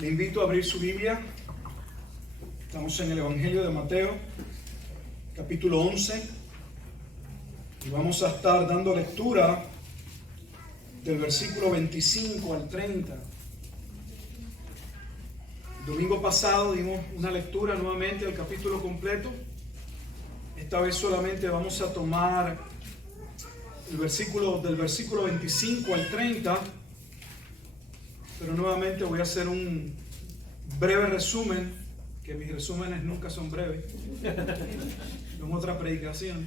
Le invito a abrir su Biblia. Estamos en el Evangelio de Mateo, capítulo 11. Y vamos a estar dando lectura del versículo 25 al 30. El domingo pasado dimos una lectura nuevamente del capítulo completo. Esta vez solamente vamos a tomar del versículo 25 al 30. Pero nuevamente voy a hacer un breve resumen, que mis resúmenes nunca son breves, en otra predicación.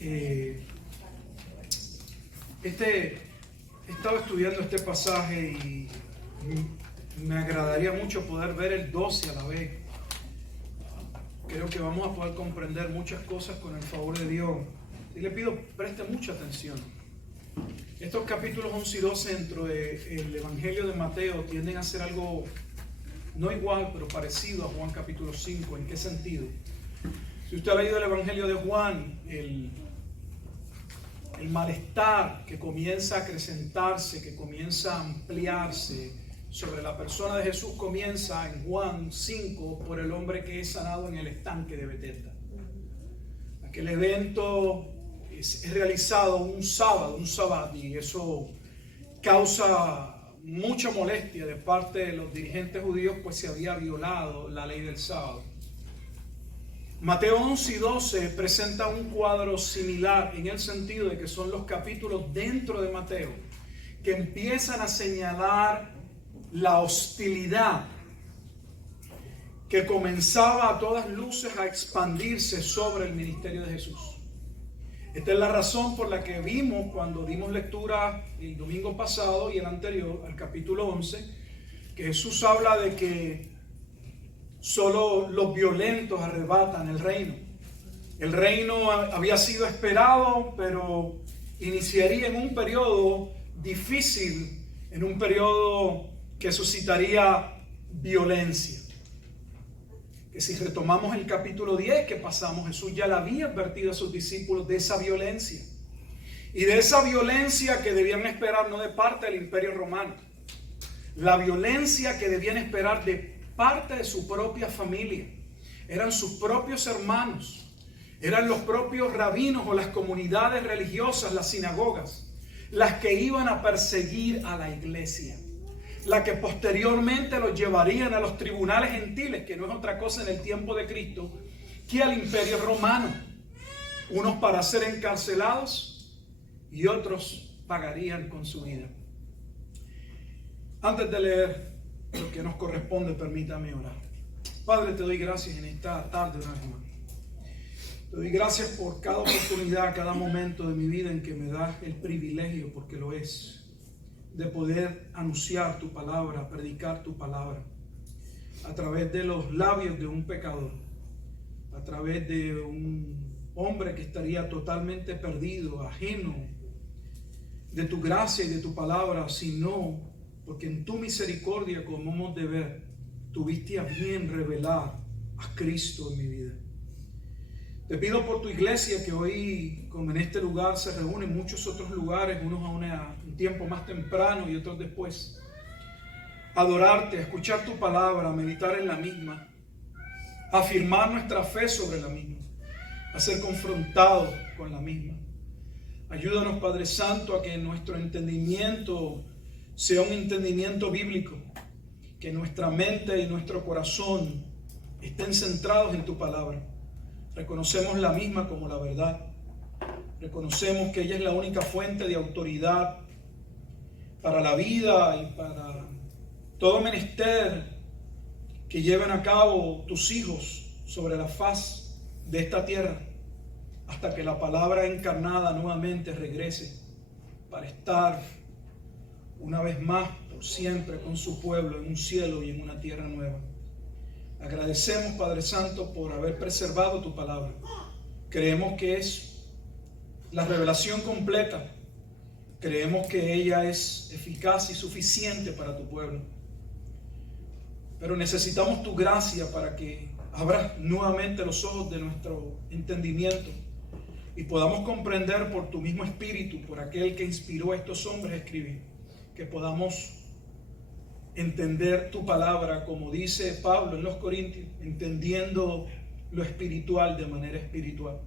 He estado estudiando este pasaje y me agradaría mucho poder ver el 12 a la vez. Creo que vamos a poder comprender muchas cosas con el favor de Dios. Y le pido, preste mucha atención. Estos capítulos 11 y 12 dentro del Evangelio de Mateo tienden a ser algo no igual, pero parecido a Juan capítulo 5. ¿En qué sentido? Si usted ha leído el Evangelio de Juan, el malestar que comienza a acrecentarse, que comienza a ampliarse sobre la persona de Jesús, comienza en Juan 5 por el hombre que es sanado en el estanque de Betesda. Aquel evento es realizado un sábado, y eso causa mucha molestia de parte de los dirigentes judíos, pues se había violado la ley del sábado. Mateo 11 y 12 presenta un cuadro similar en el sentido de que son los capítulos dentro de Mateo que empiezan a señalar la hostilidad que comenzaba a todas luces a expandirse sobre el ministerio de Jesús. Esta es la razón por la que vimos cuando dimos lectura el domingo pasado y el anterior al capítulo 11, que Jesús habla de que solo los violentos arrebatan el reino. El reino había sido esperado, pero iniciaría en un periodo difícil, en un periodo que suscitaría violencia. Que si retomamos el capítulo 10 que pasamos, Jesús ya le había advertido a sus discípulos de esa violencia. Y de esa violencia que debían esperar no de parte del Imperio Romano. La violencia que debían esperar de parte de su propia familia. Eran sus propios hermanos. Eran los propios rabinos o las comunidades religiosas, las sinagogas, las que iban a perseguir a la iglesia. La que posteriormente los llevarían a los tribunales gentiles, que no es otra cosa en el tiempo de Cristo que al Imperio Romano. Unos para ser encarcelados y otros pagarían con su vida. Antes de leer lo que nos corresponde, permítame orar. Padre, te doy gracias en esta tarde una vez más. Te doy gracias por cada oportunidad, cada momento de mi vida en que me das el privilegio, porque lo es, de poder anunciar tu palabra, predicar tu palabra a través de los labios de un pecador, a través de un hombre que estaría totalmente perdido, ajeno de tu gracia y de tu palabra, sino porque en tu misericordia, como hemos de ver, tuviste a bien revelar a Cristo en mi vida. Te pido por tu iglesia que hoy, como en este lugar se reúnen muchos otros lugares, unos a un tiempo más temprano y otros después, adorarte, escuchar tu palabra, meditar en la misma, afirmar nuestra fe sobre la misma, a ser confrontados con la misma. Ayúdanos, Padre Santo, a que nuestro entendimiento sea un entendimiento bíblico, que nuestra mente y nuestro corazón estén centrados en tu palabra. Reconocemos la misma como la verdad. Reconocemos que ella es la única fuente de autoridad para la vida y para todo menester que lleven a cabo tus hijos sobre la faz de esta tierra, hasta que la palabra encarnada nuevamente regrese para estar una vez más por siempre con su pueblo en un cielo y en una tierra nueva. Agradecemos, Padre Santo, por haber preservado tu palabra. Creemos que es la revelación completa. Creemos que ella es eficaz y suficiente para tu pueblo. Pero necesitamos tu gracia para que abras nuevamente los ojos de nuestro entendimiento y podamos comprender por tu mismo Espíritu, por aquel que inspiró a estos hombres a escribir, que podamos entender tu palabra, como dice Pablo en los Corintios, entendiendo lo espiritual de manera espiritual.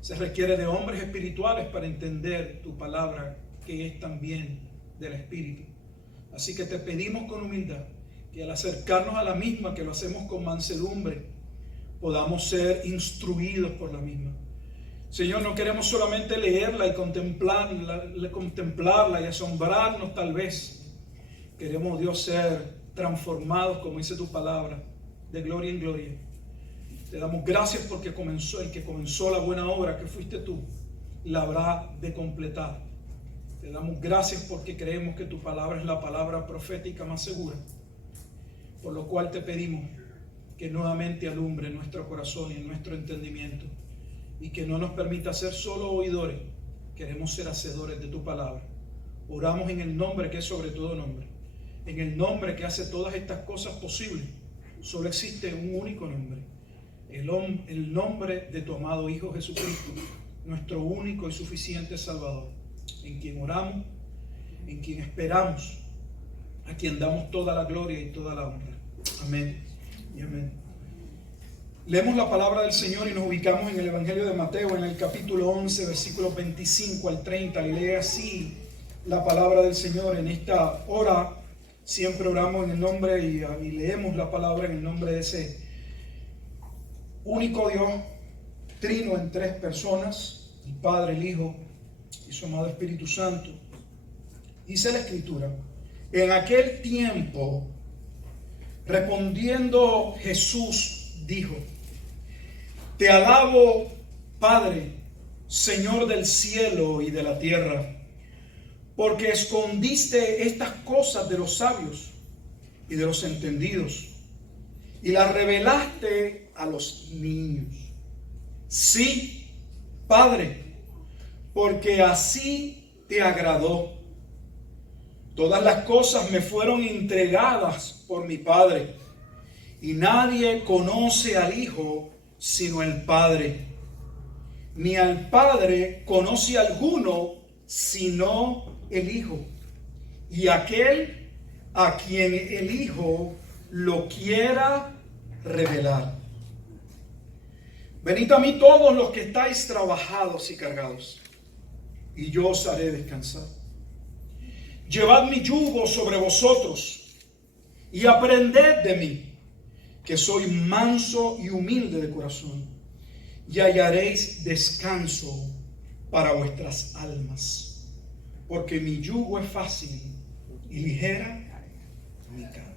Se requiere de hombres espirituales para entender tu palabra, que es también del Espíritu. Así que te pedimos con humildad que al acercarnos a la misma, que lo hacemos con mansedumbre, podamos ser instruidos por la misma. Señor, no queremos solamente leerla y contemplarla y asombrarnos tal vez. Queremos, Dios, ser transformados, como dice tu palabra, de gloria en gloria. Te damos gracias porque el que comenzó la buena obra, que fuiste tú, la habrá de completar. Te damos gracias porque creemos que tu palabra es la palabra profética más segura, por lo cual te pedimos que nuevamente alumbre nuestro corazón y nuestro entendimiento, y que no nos permita ser solo oidores. Queremos ser hacedores de tu palabra. Oramos en el nombre que es sobre todo nombre, en el nombre que hace todas estas cosas posibles. Solo existe un único nombre, el nombre de tu amado Hijo Jesucristo, nuestro único y suficiente Salvador, en quien oramos, en quien esperamos, a quien damos toda la gloria y toda la honra. Amén y amén. Leemos la palabra del Señor y nos ubicamos en el Evangelio de Mateo, en el capítulo 11, versículos 25 al 30, y lee así la palabra del Señor. En esta hora siempre oramos en el nombre y leemos la palabra en el nombre de ese único Dios, trino en tres personas, el Padre, el Hijo y su amado Espíritu Santo. Dice la Escritura: en aquel tiempo, respondiendo Jesús, dijo: Te alabo, Padre, Señor del cielo y de la tierra, porque escondiste estas cosas de los sabios y de los entendidos, y las revelaste a los niños. Sí, Padre, porque así te agradó. Todas las cosas me fueron entregadas por mi Padre, y nadie conoce al Hijo sino el Padre, ni al Padre conoce alguno sino el Hijo, y aquel a quien el Hijo lo quiera revelar. Venid a mí todos los que estáis trabajados y cargados, y yo os haré descansar. Llevad mi yugo sobre vosotros y aprended de mí, que soy manso y humilde de corazón, y hallaréis descanso para vuestras almas, porque mi yugo es fácil y ligera mi carga.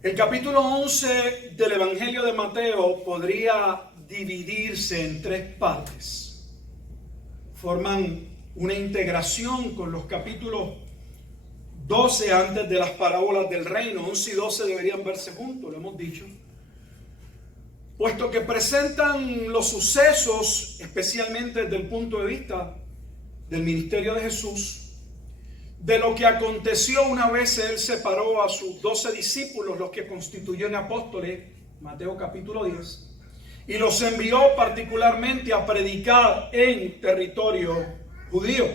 El capítulo 11 del Evangelio de Mateo podría dividirse en tres partes. Forman una integración con los capítulos 12 antes de las parábolas del reino. 11 y 12 deberían verse juntos, lo hemos dicho, puesto que presentan los sucesos, especialmente desde el punto de vista del ministerio de Jesús, de lo que aconteció una vez él separó a sus 12 discípulos, los que constituyó en apóstoles, Mateo capítulo 10, y los envió particularmente a predicar en territorio judío.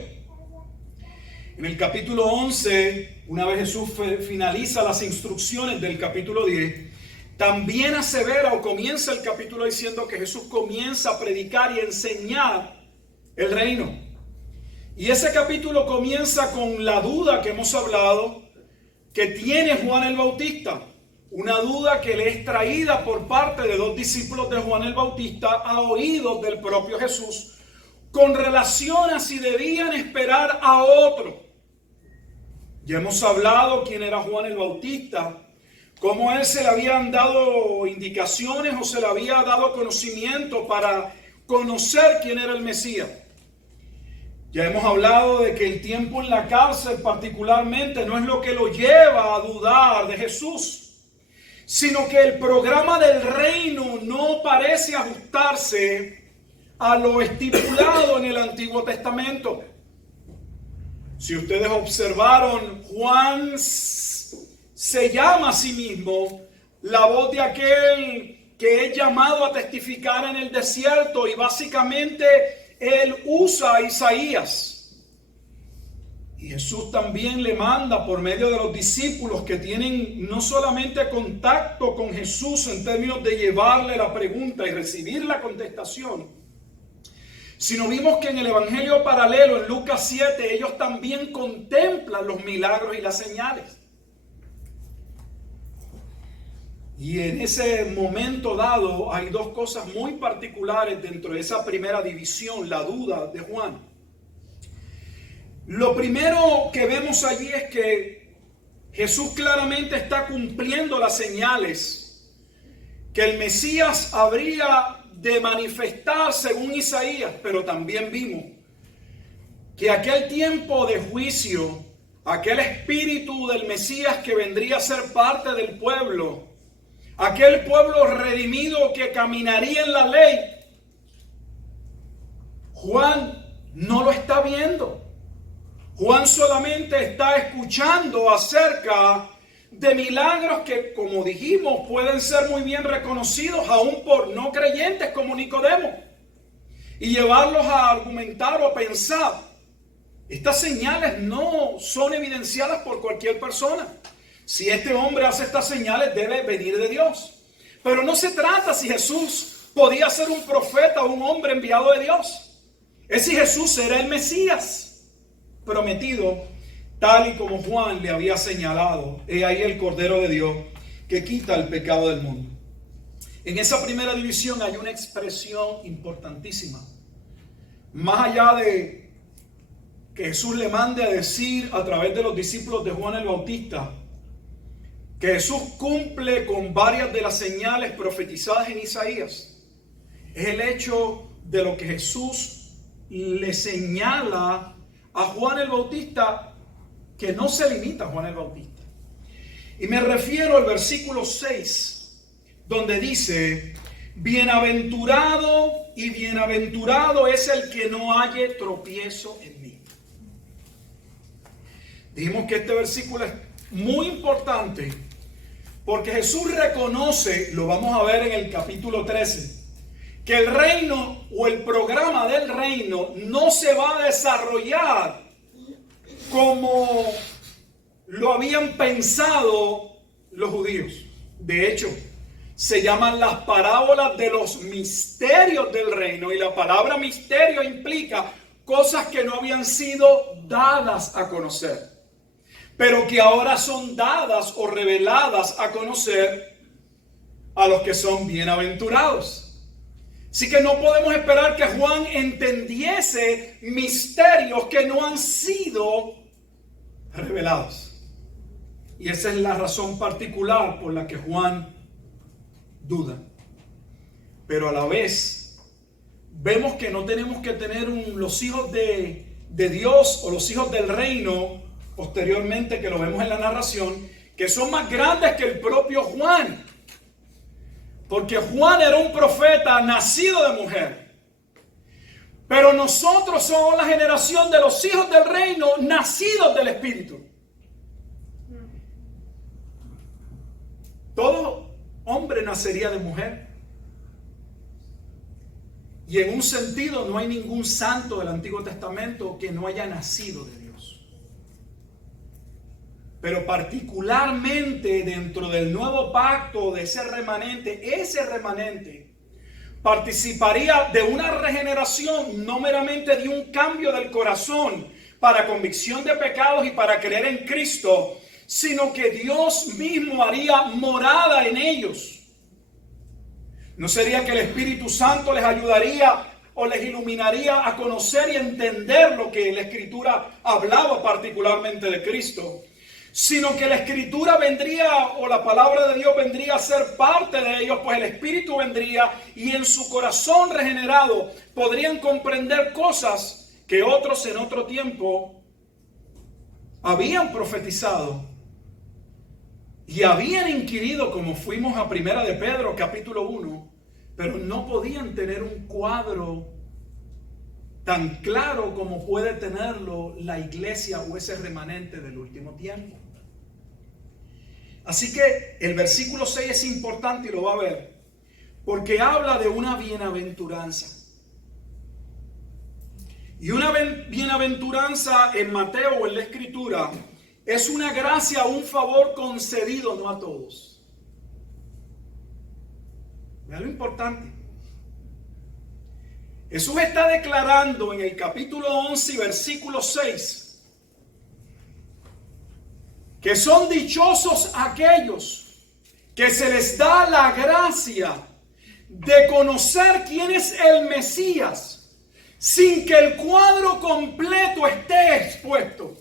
En el capítulo 11, una vez Jesús finaliza las instrucciones del capítulo 10, también asevera o comienza el capítulo diciendo que Jesús comienza a predicar y enseñar el reino. Y ese capítulo comienza con la duda que hemos hablado que tiene Juan el Bautista. Una duda que le es traída por parte de dos discípulos de Juan el Bautista a oídos del propio Jesús, con relación a si debían esperar a otro. Ya hemos hablado quién era Juan el Bautista, cómo a él se le habían dado indicaciones o se le había dado conocimiento para conocer quién era el Mesías. Ya hemos hablado de que el tiempo en la cárcel particularmente no es lo que lo lleva a dudar de Jesús, sino que el programa del reino no parece ajustarse a lo estipulado en el Antiguo Testamento. Si ustedes observaron, Juan se llama a sí mismo la voz de aquel que es llamado a testificar en el desierto, y básicamente él usa a Isaías. Y Jesús también le manda por medio de los discípulos que tienen no solamente contacto con Jesús en términos de llevarle la pregunta y recibir la contestación, sino vimos que en el Evangelio paralelo, en Lucas 7, ellos también contemplan los milagros y las señales. Y en ese momento dado hay dos cosas muy particulares dentro de esa primera división, la duda de Juan. Lo primero que vemos allí es que Jesús claramente está cumpliendo las señales que el Mesías habría de manifestar según Isaías, pero también vimos que aquel tiempo de juicio, aquel espíritu del Mesías que vendría a ser parte del pueblo, aquel pueblo redimido que caminaría en la ley, Juan no lo está viendo. Juan solamente está escuchando acerca de milagros que, como dijimos, pueden ser muy bien reconocidos aún por no creyentes como Nicodemo, y llevarlos a argumentar o a pensar. Estas señales no son evidenciadas por cualquier persona. Si este hombre hace estas señales, debe venir de Dios. Pero no se trata si Jesús podía ser un profeta o un hombre enviado de Dios. Es si Jesús era el Mesías prometido, tal y como Juan le había señalado. He ahí el Cordero de Dios que quita el pecado del mundo. En esa primera división hay una expresión importantísima. Más allá de que Jesús le mande a decir a través de los discípulos de Juan el Bautista que Jesús cumple con varias de las señales profetizadas en Isaías, es el hecho de lo que Jesús le señala a Juan el Bautista, que no se limita a Juan el Bautista. Y me refiero al versículo 6, donde dice: bienaventurado y bienaventurado es el que no halle tropiezo en mí. Dijimos que este versículo es muy importante porque Jesús reconoce, lo vamos a ver en el capítulo 13, que el reino o el programa del reino no se va a desarrollar como lo habían pensado los judíos. De hecho, se llaman las parábolas de los misterios del reino, y la palabra misterio implica cosas que no habían sido dadas a conocer, pero que ahora son dadas o reveladas a conocer a los que son bienaventurados. Así que no podemos esperar que Juan entendiese misterios que no han sido revelados. Y esa es la razón particular por la que Juan duda. Pero a la vez vemos que no tenemos que tener los hijos de Dios o los hijos del reino, posteriormente que lo vemos en la narración, que son más grandes que el propio Juan. Porque Juan era un profeta nacido de mujer. Pero nosotros somos la generación de los hijos del reino nacidos del Espíritu. Todo hombre nacería de mujer. Y en un sentido no hay ningún santo del Antiguo Testamento que no haya nacido de Dios. Pero particularmente dentro del nuevo pacto de ese remanente participaría de una regeneración, no meramente de un cambio del corazón para convicción de pecados y para creer en Cristo, sino que Dios mismo haría morada en ellos. ¿No sería que el Espíritu Santo les ayudaría o les iluminaría a conocer y entender lo que la Escritura hablaba particularmente de Cristo? Sino que la Escritura vendría, o la palabra de Dios vendría a ser parte de ellos, pues el Espíritu vendría y en su corazón regenerado podrían comprender cosas que otros en otro tiempo habían profetizado y habían inquirido, como fuimos a Primera de Pedro capítulo 1, pero no podían tener un cuadro tan claro como puede tenerlo la iglesia o ese remanente del último tiempo. Así que el versículo 6 es importante y lo va a ver, porque habla de una bienaventuranza. Y una bienaventuranza en Mateo o en la Escritura es una gracia, un favor concedido, no a todos. Vean lo importante. Jesús está declarando en el capítulo 11 y versículo 6 que son dichosos aquellos que se les da la gracia de conocer quién es el Mesías sin que el cuadro completo esté expuesto.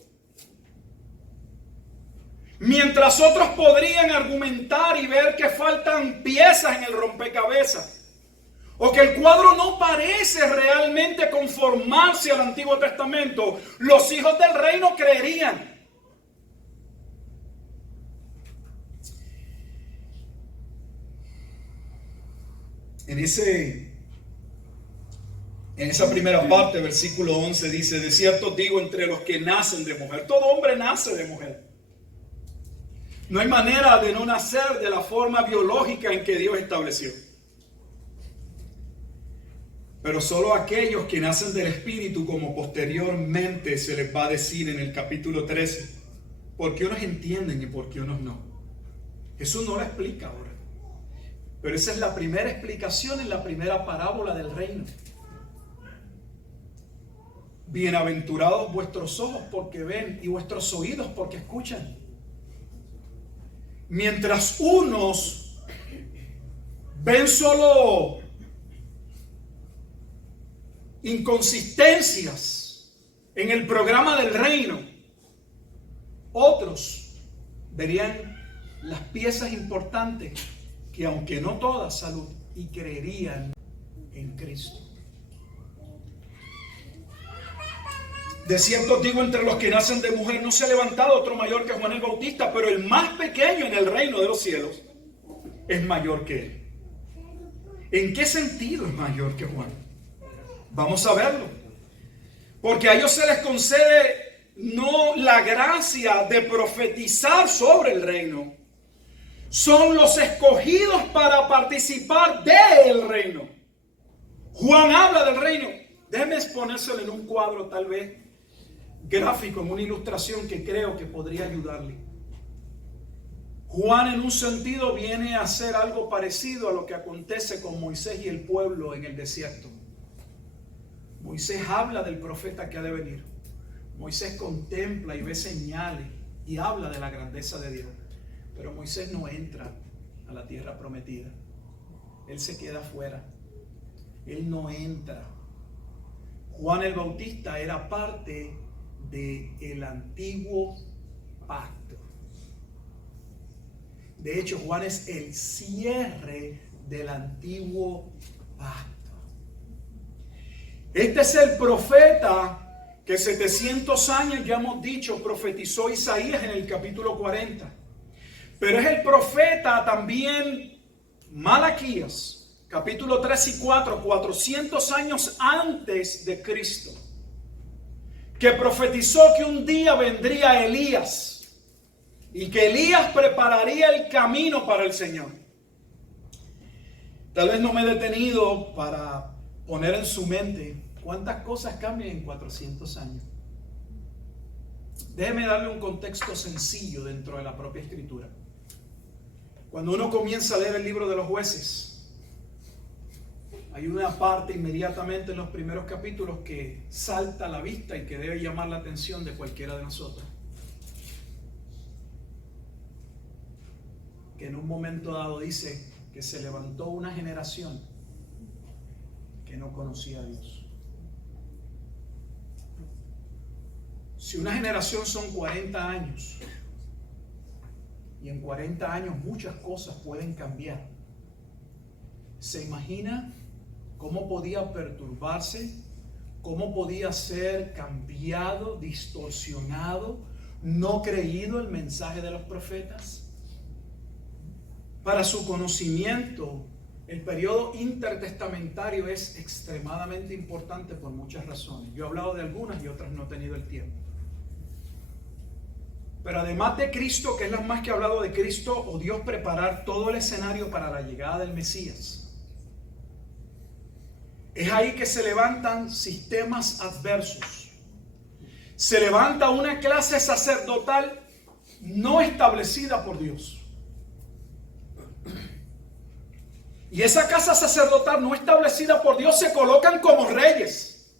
Mientras otros podrían argumentar y ver que faltan piezas en el rompecabezas, o que el cuadro no parece realmente conformarse al Antiguo Testamento, los hijos del reino creerían. En esa primera parte, versículo 11 dice: de cierto digo, entre los que nacen de mujer. Todo hombre nace de mujer. No hay manera de no nacer de la forma biológica en que Dios estableció. Pero solo aquellos que nacen del Espíritu, como posteriormente se les va a decir en el capítulo 13, porque unos entienden y porque unos no. Jesús no lo explica ahora. Pero esa es la primera explicación en la primera parábola del reino. Bienaventurados vuestros ojos porque ven y vuestros oídos porque escuchan. Mientras unos ven solo inconsistencias en el programa del reino, otros verían las piezas importantes que, aunque no todas, salud y creerían en Cristo. De cierto digo, entre los que nacen de mujer no se ha levantado otro mayor que Juan el Bautista, pero el más pequeño en el reino de los cielos es mayor que él. ¿En qué sentido es mayor que Juan? Vamos a verlo. Porque a ellos se les concede no la gracia de profetizar sobre el reino. Son los escogidos para participar del reino. Juan habla del reino. Déjeme exponérselo en un cuadro tal vez gráfico, en una ilustración que creo que podría ayudarle. Juan en un sentido viene a hacer algo parecido a lo que acontece con Moisés y el pueblo en el desierto. Moisés habla del profeta que ha de venir. Moisés contempla y ve señales y habla de la grandeza de Dios. Pero Moisés no entra a la tierra prometida. Él se queda afuera. Él no entra. Juan el Bautista era parte del antiguo pacto. De hecho, Juan es el cierre del antiguo pacto. Este es el profeta que 700 años, ya hemos dicho, profetizó Isaías en el capítulo 40. Pero es el profeta también Malaquías, capítulo 3 y 4, 400 años antes de Cristo, que profetizó que un día vendría Elías y que Elías prepararía el camino para el Señor. Tal vez no me he detenido para poner en su mente cuántas cosas cambian en 400 años. Déjeme darle un contexto sencillo dentro de la propia Escritura. Cuando uno comienza a leer el libro de los Jueces, hay una parte inmediatamente en los primeros capítulos que salta a la vista y que debe llamar la atención de cualquiera de nosotros. Que en un momento dado dice que se levantó una generación que no conocía a Dios. Si una generación son 40 años, y en 40 años muchas cosas pueden cambiar, ¿se imagina cómo podía perturbarse? ¿Cómo podía ser cambiado, distorsionado, no creído el mensaje de los profetas? Para su conocimiento, el periodo intertestamentario es extremadamente importante por muchas razones. Yo he hablado de algunas y otras no he tenido el tiempo. Pero además de Cristo, que es la más que ha hablado de Cristo, o Dios preparar todo el escenario para la llegada del Mesías. es ahí que se levantan sistemas adversos. Se levanta una clase sacerdotal no establecida por Dios. Y esa casa sacerdotal no establecida por Dios se colocan como reyes.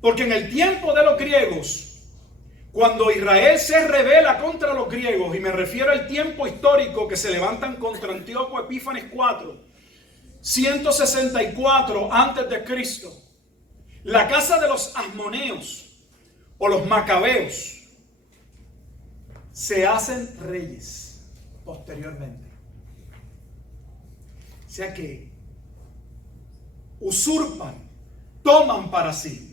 Porque en el tiempo de los griegos, cuando Israel se rebela contra los griegos, y me refiero al tiempo histórico que se levantan contra Antíoco Epífanes IV, 164 antes de Cristo, la casa de los asmoneos o los macabeos se hacen reyes posteriormente. O sea que usurpan, toman para sí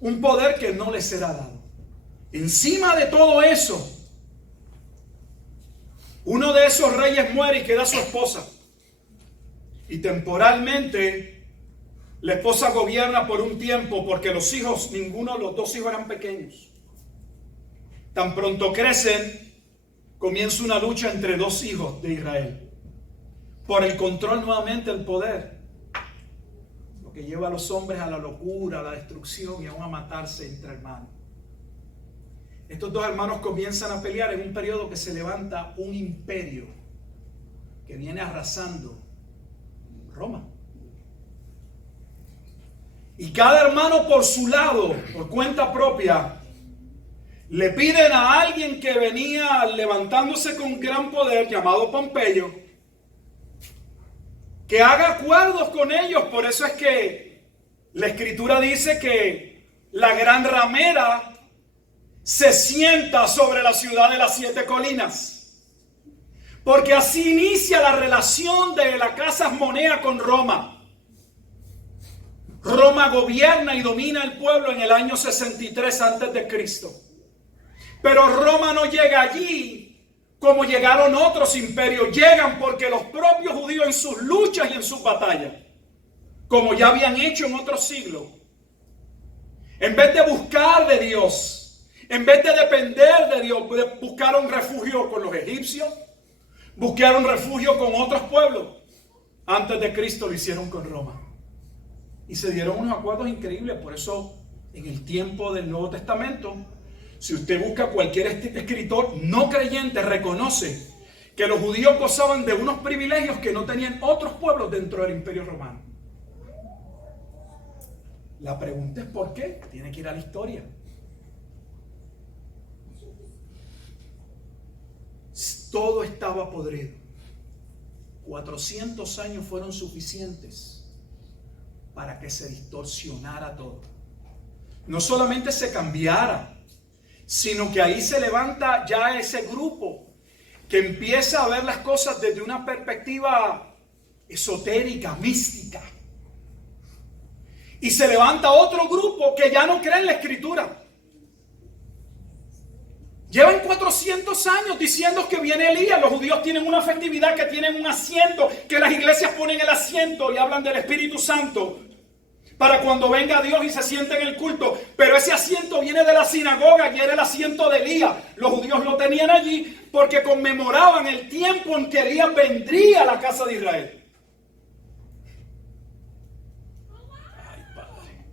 un poder que no les será dado. Encima de todo eso, uno de esos reyes muere y queda su esposa. Y temporalmente la esposa gobierna por un tiempo porque los hijos, ninguno de los dos hijos eran pequeños. Tan pronto crecen, comienza una lucha entre dos hijos de Israel por el control nuevamente del poder, lo que lleva a los hombres a la locura, a la destrucción y aún a matarse entre hermanos. Estos dos hermanos comienzan a pelear en un periodo que se levanta un imperio que viene arrasando Roma. Y cada hermano por su lado, por cuenta propia, le piden a alguien que venía levantándose con gran poder, llamado Pompeyo, que haga acuerdos con ellos. Por eso es que la Escritura dice que la gran ramera se sienta sobre la ciudad de las 7 colinas. Porque así inicia la relación de la casa asmonea con Roma. Roma gobierna y domina el pueblo en el año 63 antes de Cristo. Pero Roma no llega allí como llegaron otros imperios. Llegan porque los propios judíos en sus luchas y en sus batallas, como ya habían hecho en otros siglos, en vez de buscar de Dios, en vez de depender de Dios, buscaron refugio con los egipcios, buscaron refugio con otros pueblos. Antes de Cristo lo hicieron con Roma. Y se dieron unos acuerdos increíbles. Por eso en el tiempo del Nuevo Testamento, si usted busca cualquier escritor no creyente, reconoce que los judíos gozaban de unos privilegios que no tenían otros pueblos dentro del Imperio Romano. La pregunta es ¿por qué? Tiene que ir a la historia. Todo estaba podrido. 400 años fueron suficientes para que se distorsionara todo. No solamente se cambiara, sino que ahí se levanta ya ese grupo que empieza a ver las cosas desde una perspectiva esotérica, mística. Y se levanta otro grupo que ya no cree en la Escritura. Llevan 400 años diciendo que viene Elías. Los judíos tienen una festividad que tienen un asiento, que las iglesias ponen el asiento y hablan del Espíritu Santo para cuando venga Dios y se siente en el culto. Pero ese asiento viene de la sinagoga y era el asiento de Elías. Los judíos lo tenían allí porque conmemoraban el tiempo en que Elías vendría a la casa de Israel. Ay, Padre.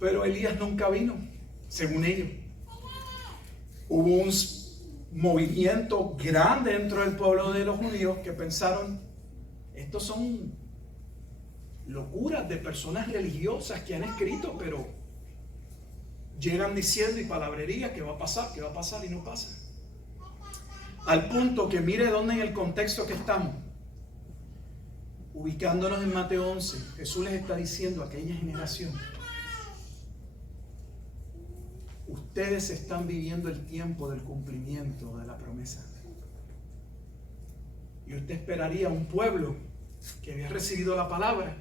Pero Elías nunca vino, según ellos. Hubo un movimiento grande dentro del pueblo de los judíos que pensaron, estos son locuras de personas religiosas que han escrito, pero llegan diciendo y palabrería que va a pasar y no pasa. Al punto que mire dónde en el contexto que estamos, ubicándonos en Mateo 11, Jesús les está diciendo a aquella generación: ustedes están viviendo el tiempo del cumplimiento de la promesa. Y usted esperaría un pueblo que había recibido la palabra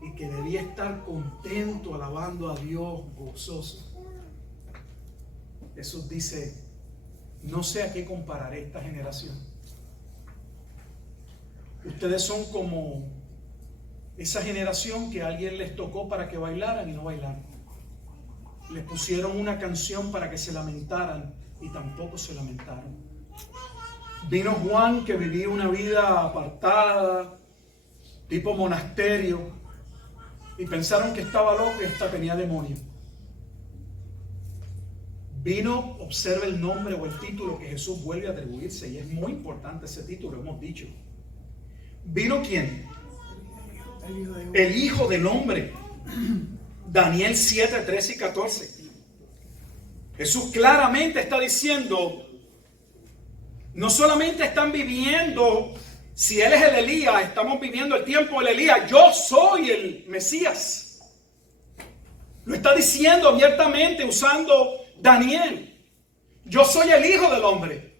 y que debía estar contento, alabando a Dios, gozoso. Jesús dice: no sé a qué compararé esta generación. Ustedes son como esa generación que a alguien les tocó para que bailaran y no bailaron. Les pusieron una canción para que se lamentaran y tampoco se lamentaron. Vino Juan, que vivía una vida apartada, tipo monasterio, y pensaron que estaba loco y hasta tenía demonio. Vino, observa el nombre o el título que Jesús vuelve a atribuirse, y es muy importante ese título, hemos dicho. ¿Vino quién? El Hijo del Hombre. Daniel 7, 13 y 14. Jesús claramente está diciendo, no solamente están viviendo, si Él es el Elías, estamos viviendo el tiempo del Elías, yo soy el Mesías. Lo está diciendo abiertamente usando Daniel. Yo soy el Hijo del Hombre.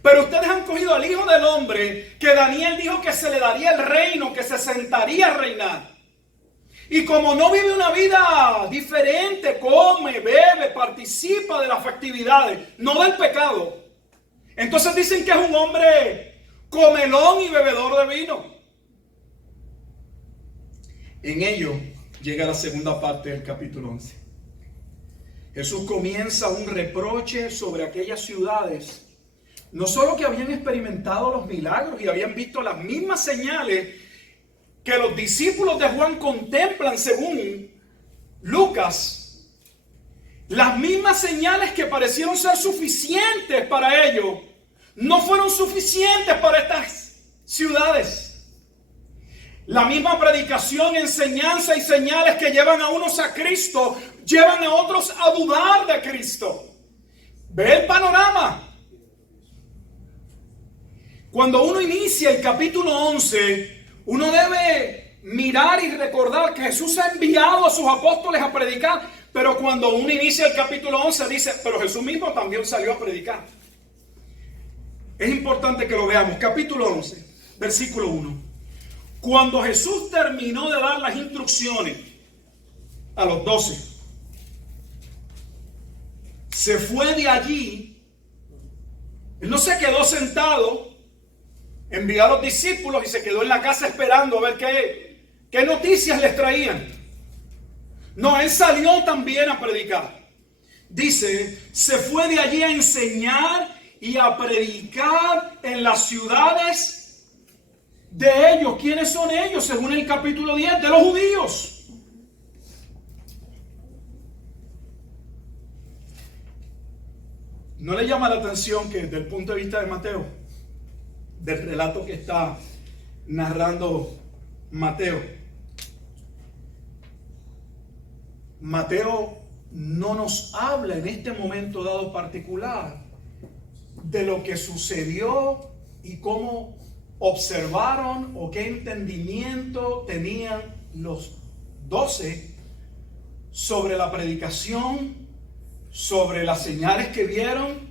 Pero ustedes han cogido al Hijo del Hombre, que Daniel dijo que se le daría el reino, que se sentaría a reinar. Y como no vive una vida diferente, come, bebe, participa de las festividades, no del pecado, entonces dicen que es un hombre comelón y bebedor de vino. En ello llega la segunda parte del capítulo 11. Jesús comienza un reproche sobre aquellas ciudades, no solo que habían experimentado los milagros y habían visto las mismas señales que los discípulos de Juan contemplan según Lucas, las mismas señales que parecieron ser suficientes para ellos, no fueron suficientes para estas ciudades. La misma predicación, enseñanza y señales que llevan a unos a Cristo, llevan a otros a dudar de Cristo. Ve el panorama. Cuando uno inicia el capítulo 11, uno debe mirar y recordar que Jesús ha enviado a sus apóstoles a predicar, pero cuando uno inicia el capítulo 11 dice, pero Jesús mismo también salió a predicar. Es importante que lo veamos. Capítulo 11, versículo 1. Cuando Jesús terminó de dar las instrucciones a los 12, se fue de allí. Él no se quedó sentado, envió a los discípulos y se quedó en la casa esperando a ver qué noticias les traían. No, Él salió también a predicar. Dice, se fue de allí a enseñar y a predicar en las ciudades de ellos. ¿Quiénes son ellos? Según el capítulo 10, de los judíos. ¿No le llama la atención que desde el punto de vista de Mateo, del relato que está narrando Mateo no nos habla en este momento dado particular de lo que sucedió y cómo observaron o qué entendimiento tenían los 12 sobre la predicación, sobre las señales que vieron?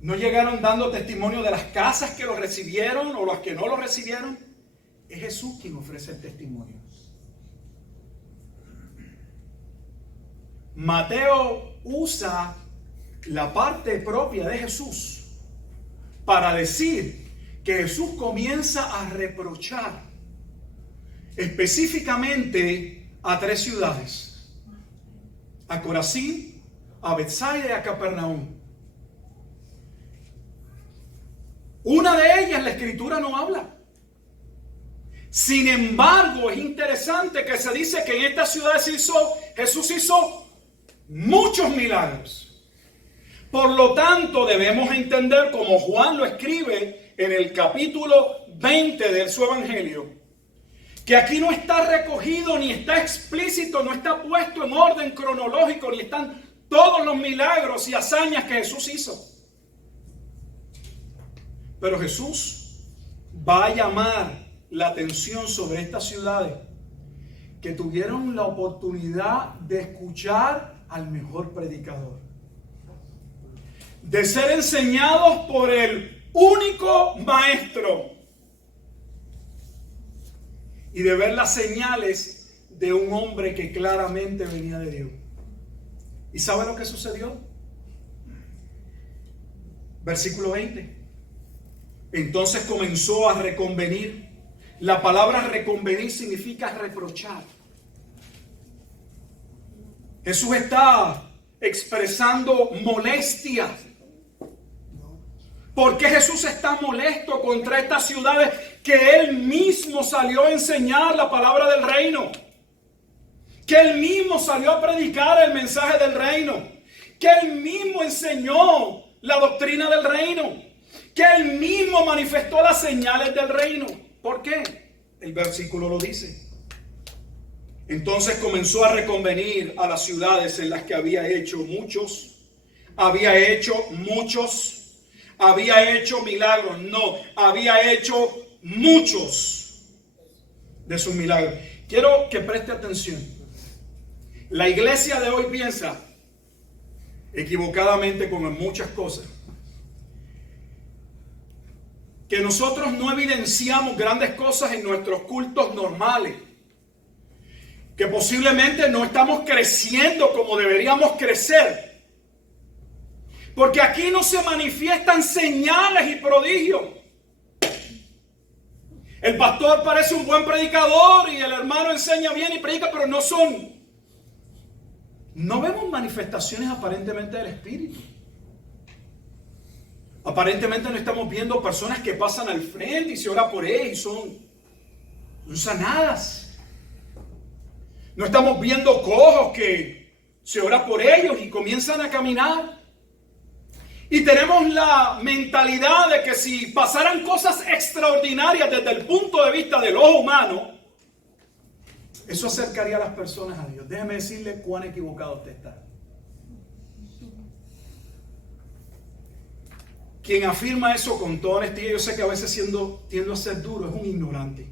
No llegaron dando testimonio de las casas que lo recibieron o las que no lo recibieron. Es Jesús quien ofrece el testimonio. Mateo usa la parte propia de Jesús para decir que Jesús comienza a reprochar específicamente a 3 ciudades: a Corazín, a Betsaida y a Capernaum. Una de ellas la Escritura no habla. Sin embargo, es interesante que se dice que en estas ciudades Jesús hizo muchos milagros. Por lo tanto, debemos entender, como Juan lo escribe en el capítulo 20 de su Evangelio, que aquí no está recogido, ni está explícito, no está puesto en orden cronológico, ni están todos los milagros y hazañas que Jesús hizo. Pero Jesús va a llamar la atención sobre estas ciudades que tuvieron la oportunidad de escuchar al mejor predicador, de ser enseñados por el único maestro y de ver las señales de un hombre que claramente venía de Dios. ¿Y sabe lo que sucedió? Versículo 20. Entonces comenzó a reconvenir. La palabra reconvenir significa reprochar. Jesús está expresando molestia. ¿Por qué Jesús está molesto contra estas ciudades que Él mismo salió a enseñar la palabra del reino, que Él mismo salió a predicar el mensaje del reino, que Él mismo enseñó la doctrina del reino, que Él mismo manifestó las señales del reino. ¿Por qué? El versículo lo dice. Entonces comenzó a reconvenir a las ciudades en las que había hecho muchos milagros. No, había hecho muchos de sus milagros. Quiero que preste atención. La iglesia de hoy piensa equivocadamente como en muchas cosas, que nosotros no evidenciamos grandes cosas en nuestros cultos normales, que posiblemente no estamos creciendo como deberíamos crecer, porque aquí no se manifiestan señales y prodigios. El pastor parece un buen predicador y el hermano enseña bien y predica, pero no vemos manifestaciones aparentemente del Espíritu. Aparentemente no estamos viendo personas que pasan al frente y se ora por ellas y son sanadas. No estamos viendo cojos que se ora por ellos y comienzan a caminar. Y tenemos la mentalidad de que si pasaran cosas extraordinarias desde el punto de vista del ojo humano, eso acercaría a las personas a Dios. Déjeme decirle cuán equivocado usted está. Quien afirma eso con toda honestidad, yo sé que a veces tiendo a ser duro, es un ignorante.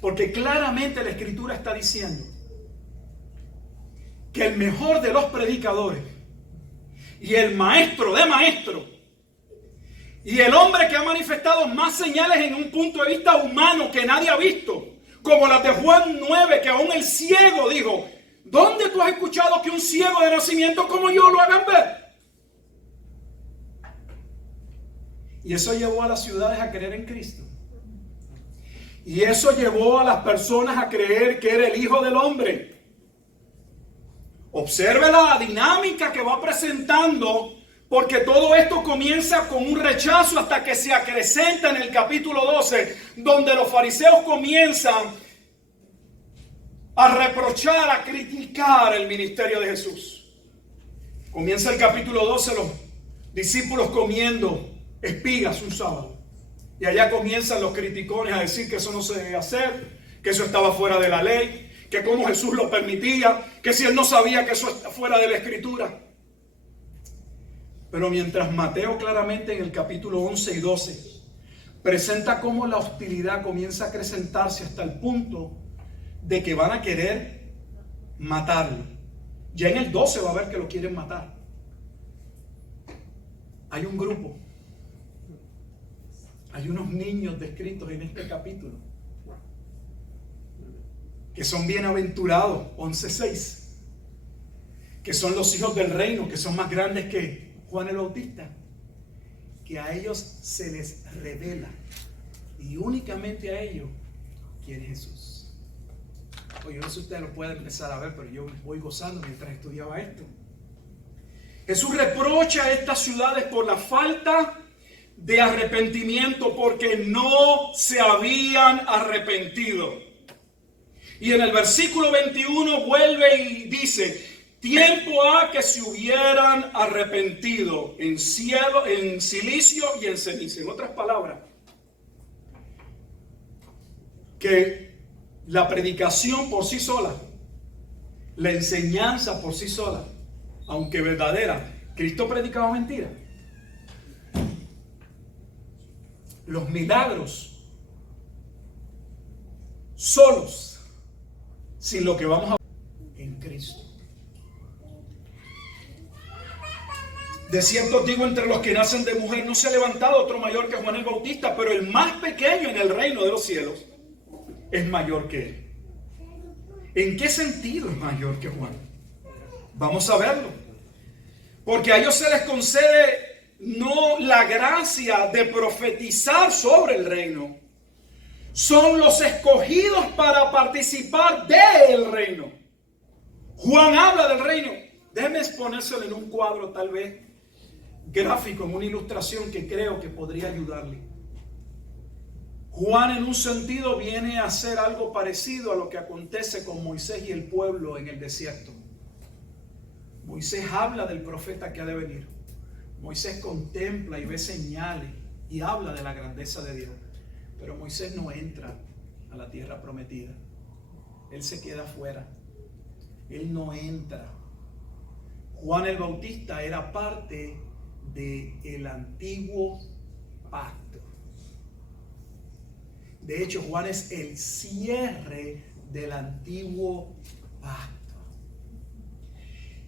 Porque claramente la Escritura está diciendo que el mejor de los predicadores y el maestro de maestros y el hombre que ha manifestado más señales en un punto de vista humano que nadie ha visto, como las de Juan 9, que aún el ciego dijo: ¿dónde tú has escuchado que un ciego de nacimiento como yo lo hagan ver? Y eso llevó a las ciudades a creer en Cristo. Y eso llevó a las personas a creer que era el Hijo del Hombre. Observe la dinámica que va presentando, porque todo esto comienza con un rechazo hasta que se acrecenta en el capítulo 12, donde los fariseos comienzan a reprochar, a criticar el ministerio de Jesús. Comienza el capítulo 12, los discípulos comiendo espigas un sábado. Y allá comienzan los criticones a decir que eso no se debe hacer, que eso estaba fuera de la ley, que cómo Jesús lo permitía, que si él no sabía que eso está fuera de la Escritura. Pero mientras Mateo claramente en el capítulo 11 y 12 presenta cómo la hostilidad comienza a acrecentarse hasta el punto de que van a querer matarlo. Ya en el 12 va a ver que lo quieren matar. Hay un grupo. Hay unos niños descritos en este capítulo que son bienaventurados, 11:6, que son los hijos del reino, que son más grandes que Juan el Bautista, que a ellos se les revela y únicamente a ellos quiere Jesús. Oye, no sé si ustedes lo pueden empezar a ver, pero yo voy gozando mientras estudiaba esto. Jesús reprocha a estas ciudades por la falta de arrepentimiento, porque no se habían arrepentido. Y en el versículo 21 vuelve y dice: tiempo ha que se hubieran arrepentido en silicio y en ceniza. En otras palabras, que la predicación por sí sola, la enseñanza por sí sola, aunque verdadera, Cristo predicaba mentira. Los milagros solos, sin lo que vamos a ver en Cristo. De cierto os digo, entre los que nacen de mujer no se ha levantado otro mayor que Juan el Bautista, pero el más pequeño en el reino de los cielos es mayor que él. ¿En qué sentido es mayor que Juan? Vamos a verlo. Porque a ellos se les concede no la gracia de profetizar sobre el reino. Son los escogidos para participar del reino. Juan habla del reino. Déjeme exponérselo en un cuadro, tal vez gráfico, en una ilustración que creo que podría ayudarle. Juan en un sentido viene a hacer algo parecido a lo que acontece con Moisés y el pueblo en el desierto. Moisés habla del profeta que ha de venir. Moisés contempla y ve señales y habla de la grandeza de Dios. Pero Moisés no entra a la tierra prometida. Él se queda afuera. Él no entra. Juan el Bautista era parte del antiguo pacto. De hecho, Juan es el cierre del antiguo pacto.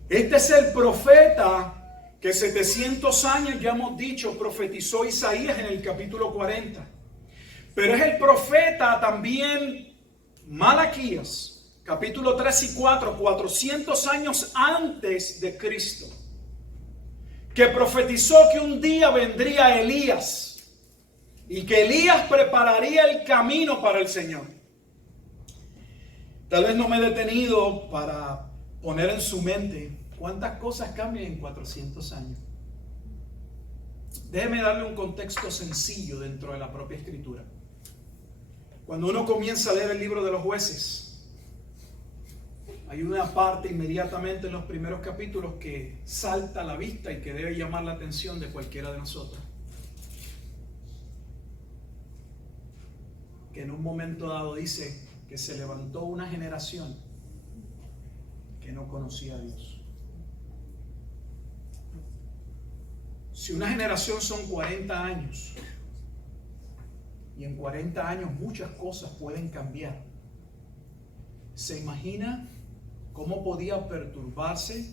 Este es el profeta que 700 años, ya hemos dicho, profetizó Isaías en el capítulo 40. Pero es el profeta también Malaquías, capítulo 3 y 4, 400 años antes de Cristo, que profetizó que un día vendría Elías y que Elías prepararía el camino para el Señor. Tal vez no me he detenido para poner en su mente cuántas cosas cambian en 400 años. Déjeme darle un contexto sencillo dentro de la propia Escritura. Cuando uno comienza a leer el libro de los Jueces, hay una parte inmediatamente en los primeros capítulos que salta a la vista y que debe llamar la atención de cualquiera de nosotros. Que en un momento dado dice que se levantó una generación que no conocía a Dios. Si una generación son 40 años, y en 40 años muchas cosas pueden cambiar, ¿se imagina cómo podía perturbarse?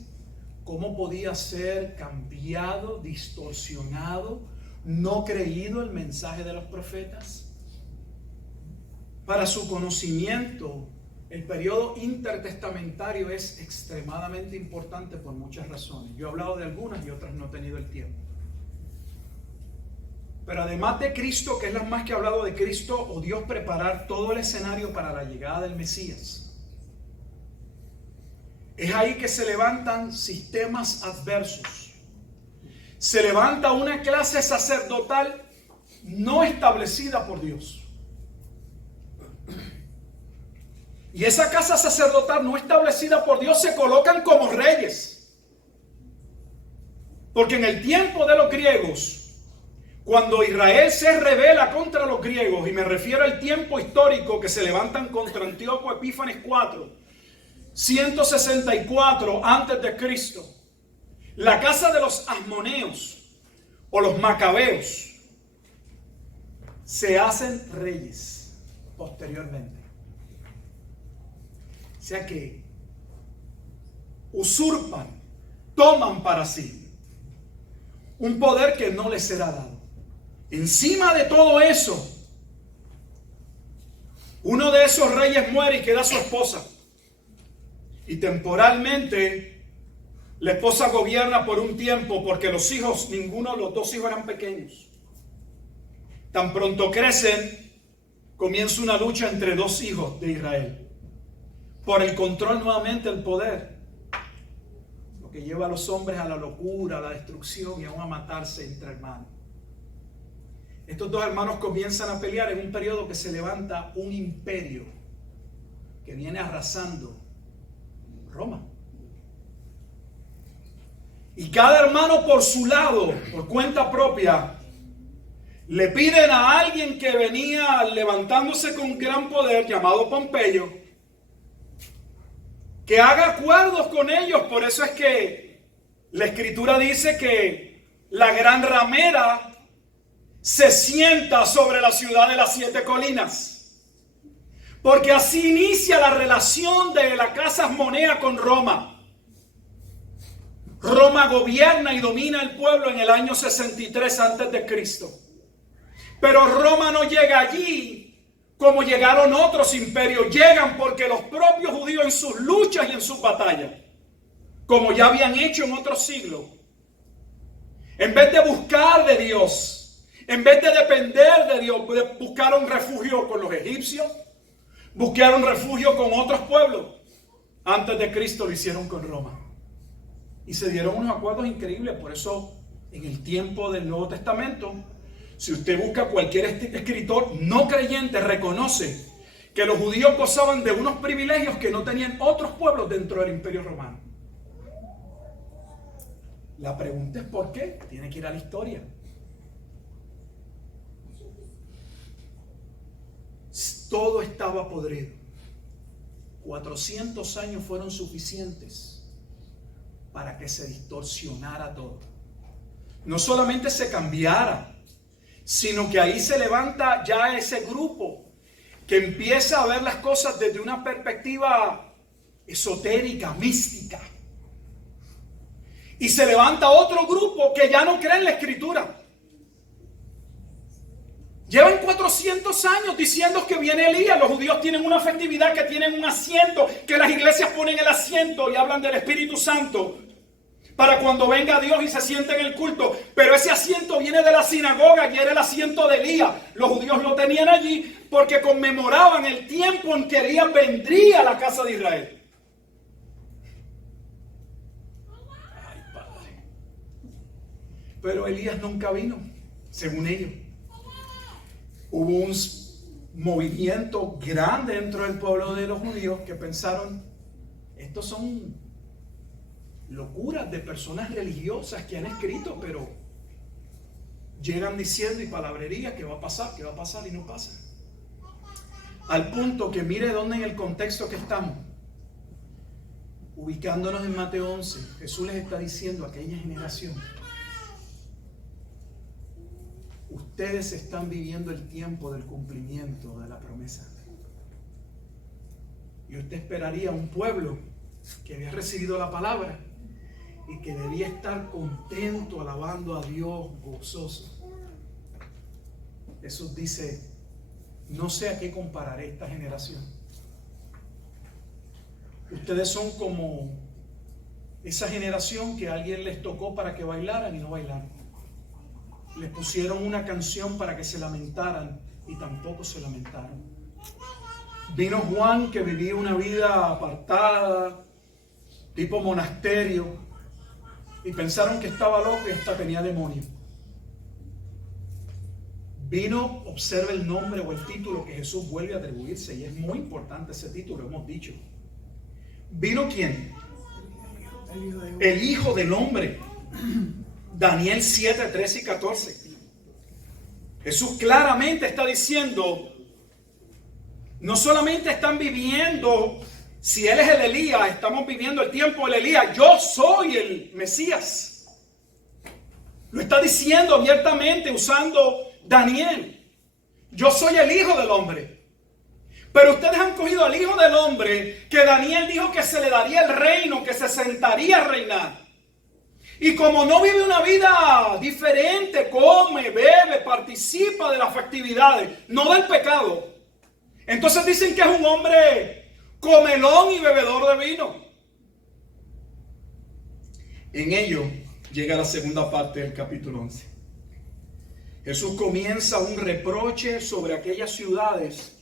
¿Cómo podía ser cambiado, distorsionado, no creído el mensaje de los profetas? Para su conocimiento, el periodo intertestamentario es extremadamente importante por muchas razones. Yo he hablado de algunas y otras no he tenido el tiempo. Pero además de Cristo, que es la más que ha hablado de Cristo, o Dios preparar todo el escenario para la llegada del Mesías, es ahí que se levantan sistemas adversos. Se levanta una clase sacerdotal no establecida por Dios. Y esa casa sacerdotal no establecida por Dios se colocan como reyes. Porque en el tiempo de los griegos, cuando Israel se rebela contra los griegos, y me refiero al tiempo histórico que se levantan contra Antíoco Epífanes IV, 164 antes de Cristo, la casa de los asmoneos o los macabeos se hacen reyes posteriormente. O sea que usurpan, toman para sí un poder que no les será dado. Encima de todo eso, uno de esos reyes muere y queda su esposa. Y temporalmente la esposa gobierna por un tiempo porque los hijos, ninguno de los dos hijos eran pequeños. Tan pronto crecen, comienza una lucha entre dos hijos de Israel por el control nuevamente del poder, lo que lleva a los hombres a la locura, a la destrucción y aún a matarse entre hermanos. Estos dos hermanos comienzan a pelear en un periodo que se levanta un imperio que viene arrasando Roma. Y cada hermano por su lado, por cuenta propia, le piden a alguien que venía levantándose con gran poder, llamado Pompeyo, que haga acuerdos con ellos. Por eso es que la Escritura dice que la gran ramera se sienta sobre la ciudad de las 7 colinas. Porque así inicia la relación de la casa asmonea con Roma. Roma gobierna y domina el pueblo en el año 63 antes de Cristo. Pero Roma no llega allí como llegaron otros imperios. Llegan porque los propios judíos en sus luchas y en sus batallas, como ya habían hecho en otros siglos, en vez de buscar de Dios, en vez de depender de Dios, buscaron refugio con los egipcios, buscaron refugio con otros pueblos. Antes de Cristo lo hicieron con Roma. Y se dieron unos acuerdos increíbles. Por eso en el tiempo del Nuevo Testamento Si usted busca cualquier escritor no creyente, reconoce que los judíos gozaban de unos privilegios que no tenían otros pueblos dentro del Imperio Romano. La pregunta es ¿por qué? Tiene que ir a la historia. Todo estaba podrido. 400 años fueron suficientes para que se distorsionara todo. No solamente se cambiara, sino que ahí se levanta ya ese grupo que empieza a ver las cosas desde una perspectiva esotérica, mística. Y se levanta otro grupo que ya no cree en la Escritura. Llevan 400 años diciendo que viene Elías. Los judíos tienen una festividad que tienen un asiento, que las iglesias ponen el asiento y hablan del Espíritu Santo para cuando venga Dios y se siente en el culto. Pero ese asiento viene de la sinagoga y era el asiento de Elías. Los judíos lo tenían allí porque conmemoraban el tiempo en que Elías vendría a la casa de Israel. Ay, Padre. Pero Elías nunca vino, según ellos. Hubo un movimiento grande dentro del pueblo de los judíos que pensaron, estos son locuras de personas religiosas que han escrito, pero llegan diciendo y palabrería que va a pasar y no pasa. Al punto que mire dónde en el contexto que estamos, ubicándonos en Mateo 11, Jesús les está diciendo a aquella generación, ustedes están viviendo el tiempo del cumplimiento de la promesa. Y usted esperaría un pueblo que había recibido la palabra y que debía estar contento, alabando a Dios, gozoso. Jesús dice, no sé a qué compararé esta generación. Ustedes son como esa generación que a alguien les tocó para que bailaran y no bailaron. Les pusieron una canción para que se lamentaran y tampoco se lamentaron. Vino Juan, que vivía una vida apartada, tipo monasterio, y pensaron que estaba loco y hasta tenía demonio. Vino, observa el nombre o el título que Jesús vuelve a atribuirse, y es muy importante ese título, hemos dicho. ¿Vino quién? El Hijo del Hombre. Daniel 7, 13 y 14. Jesús claramente está diciendo, no solamente están viviendo, si Él es el Elías, estamos viviendo el tiempo del Elías, yo soy el Mesías. Lo está diciendo abiertamente usando Daniel. Yo soy el Hijo del Hombre. Pero ustedes han cogido al Hijo del Hombre, que Daniel dijo que se le daría el reino, que se sentaría a reinar. Y como no vive una vida diferente, come, bebe, participa de las festividades, no del pecado, entonces dicen que es un hombre comelón y bebedor de vino. En ello llega la segunda parte del capítulo 11. Jesús comienza un reproche sobre aquellas ciudades,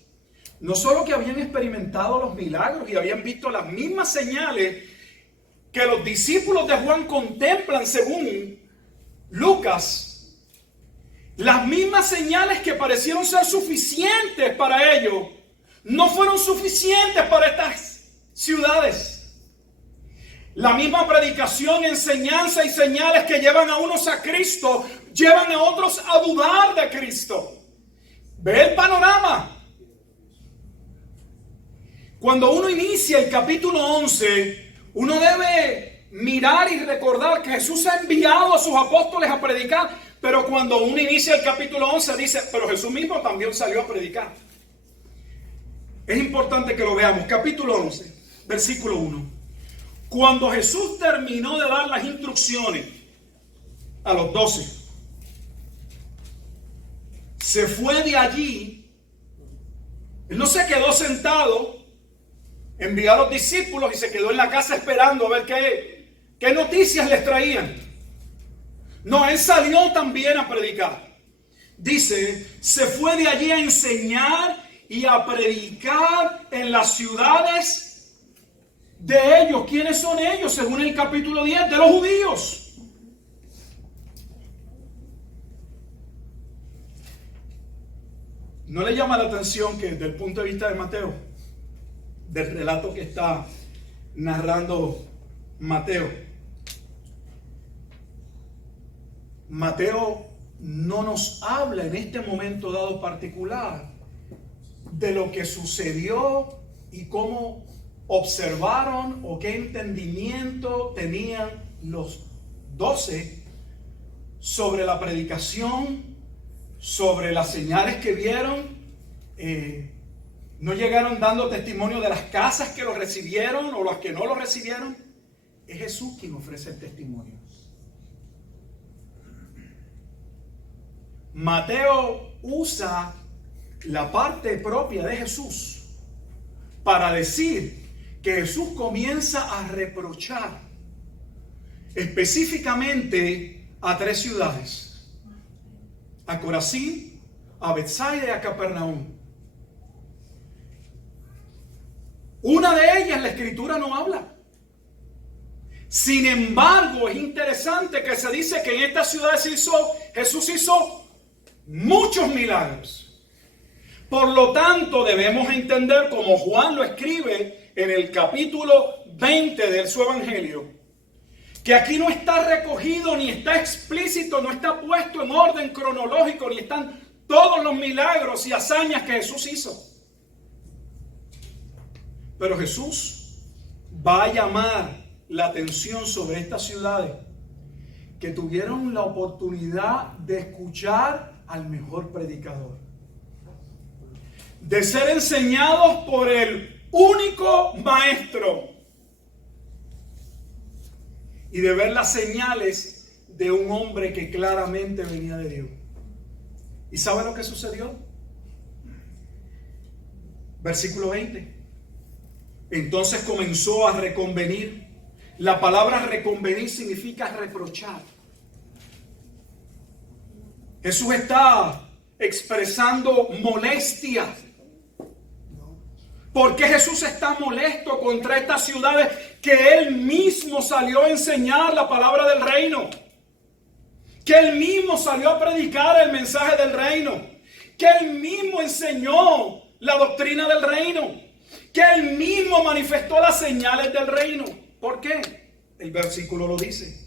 no solo que habían experimentado los milagros y habían visto las mismas señales que los discípulos de Juan contemplan según Lucas, las mismas señales que parecieron ser suficientes para ellos, no fueron suficientes para estas ciudades. La misma predicación, enseñanza y señales que llevan a unos a Cristo, llevan a otros a dudar de Cristo. Ve el panorama. Cuando uno inicia el capítulo 11, uno debe mirar y recordar que Jesús ha enviado a sus apóstoles a predicar, pero cuando uno inicia el capítulo 11 dice, pero Jesús mismo también salió a predicar. Es importante que lo veamos. Capítulo 11, versículo 1. Cuando Jesús terminó de dar las instrucciones a los 12, se fue de allí. Él no se quedó sentado, envió a los discípulos y se quedó en la casa esperando a ver qué noticias les traían. No, Él salió también a predicar. Dice, se fue de allí a enseñar y a predicar en las ciudades de ellos. ¿Quiénes son ellos? Según el capítulo 10, de los judíos. ¿No le llama la atención que desde el punto de vista de Mateo, del relato que está narrando Mateo, Mateo no nos habla en este momento dado particular de lo que sucedió y cómo observaron o qué entendimiento tenían los 12 sobre la predicación, sobre las señales que vieron? No llegaron dando testimonio de las casas que lo recibieron o las que no lo recibieron. Es Jesús quien ofrece el testimonio. Mateo usa la parte propia de Jesús para decir que Jesús comienza a reprochar específicamente a 3 ciudades: a Corazín, a Betsaida y a Capernaum. Una de ellas la Escritura no habla. Sin embargo, es interesante que se dice que en estas ciudades Jesús hizo muchos milagros. Por lo tanto, debemos entender, como Juan lo escribe en el capítulo 20 de su Evangelio, que aquí no está recogido, ni está explícito, no está puesto en orden cronológico, ni están todos los milagros y hazañas que Jesús hizo. Pero Jesús va a llamar la atención sobre estas ciudades que tuvieron la oportunidad de escuchar al mejor predicador, de ser enseñados por el único maestro y de ver las señales de un hombre que claramente venía de Dios. ¿Y sabe lo que sucedió? Versículo 20. Entonces comenzó a reconvenir. La palabra reconvenir significa reprochar. Jesús está expresando molestia. ¿Por qué Jesús está molesto contra estas ciudades que Él mismo salió a enseñar la palabra del reino? Que Él mismo salió a predicar el mensaje del reino. Que Él mismo enseñó la doctrina del reino. Que Él mismo manifestó las señales del reino. ¿Por qué? El versículo lo dice.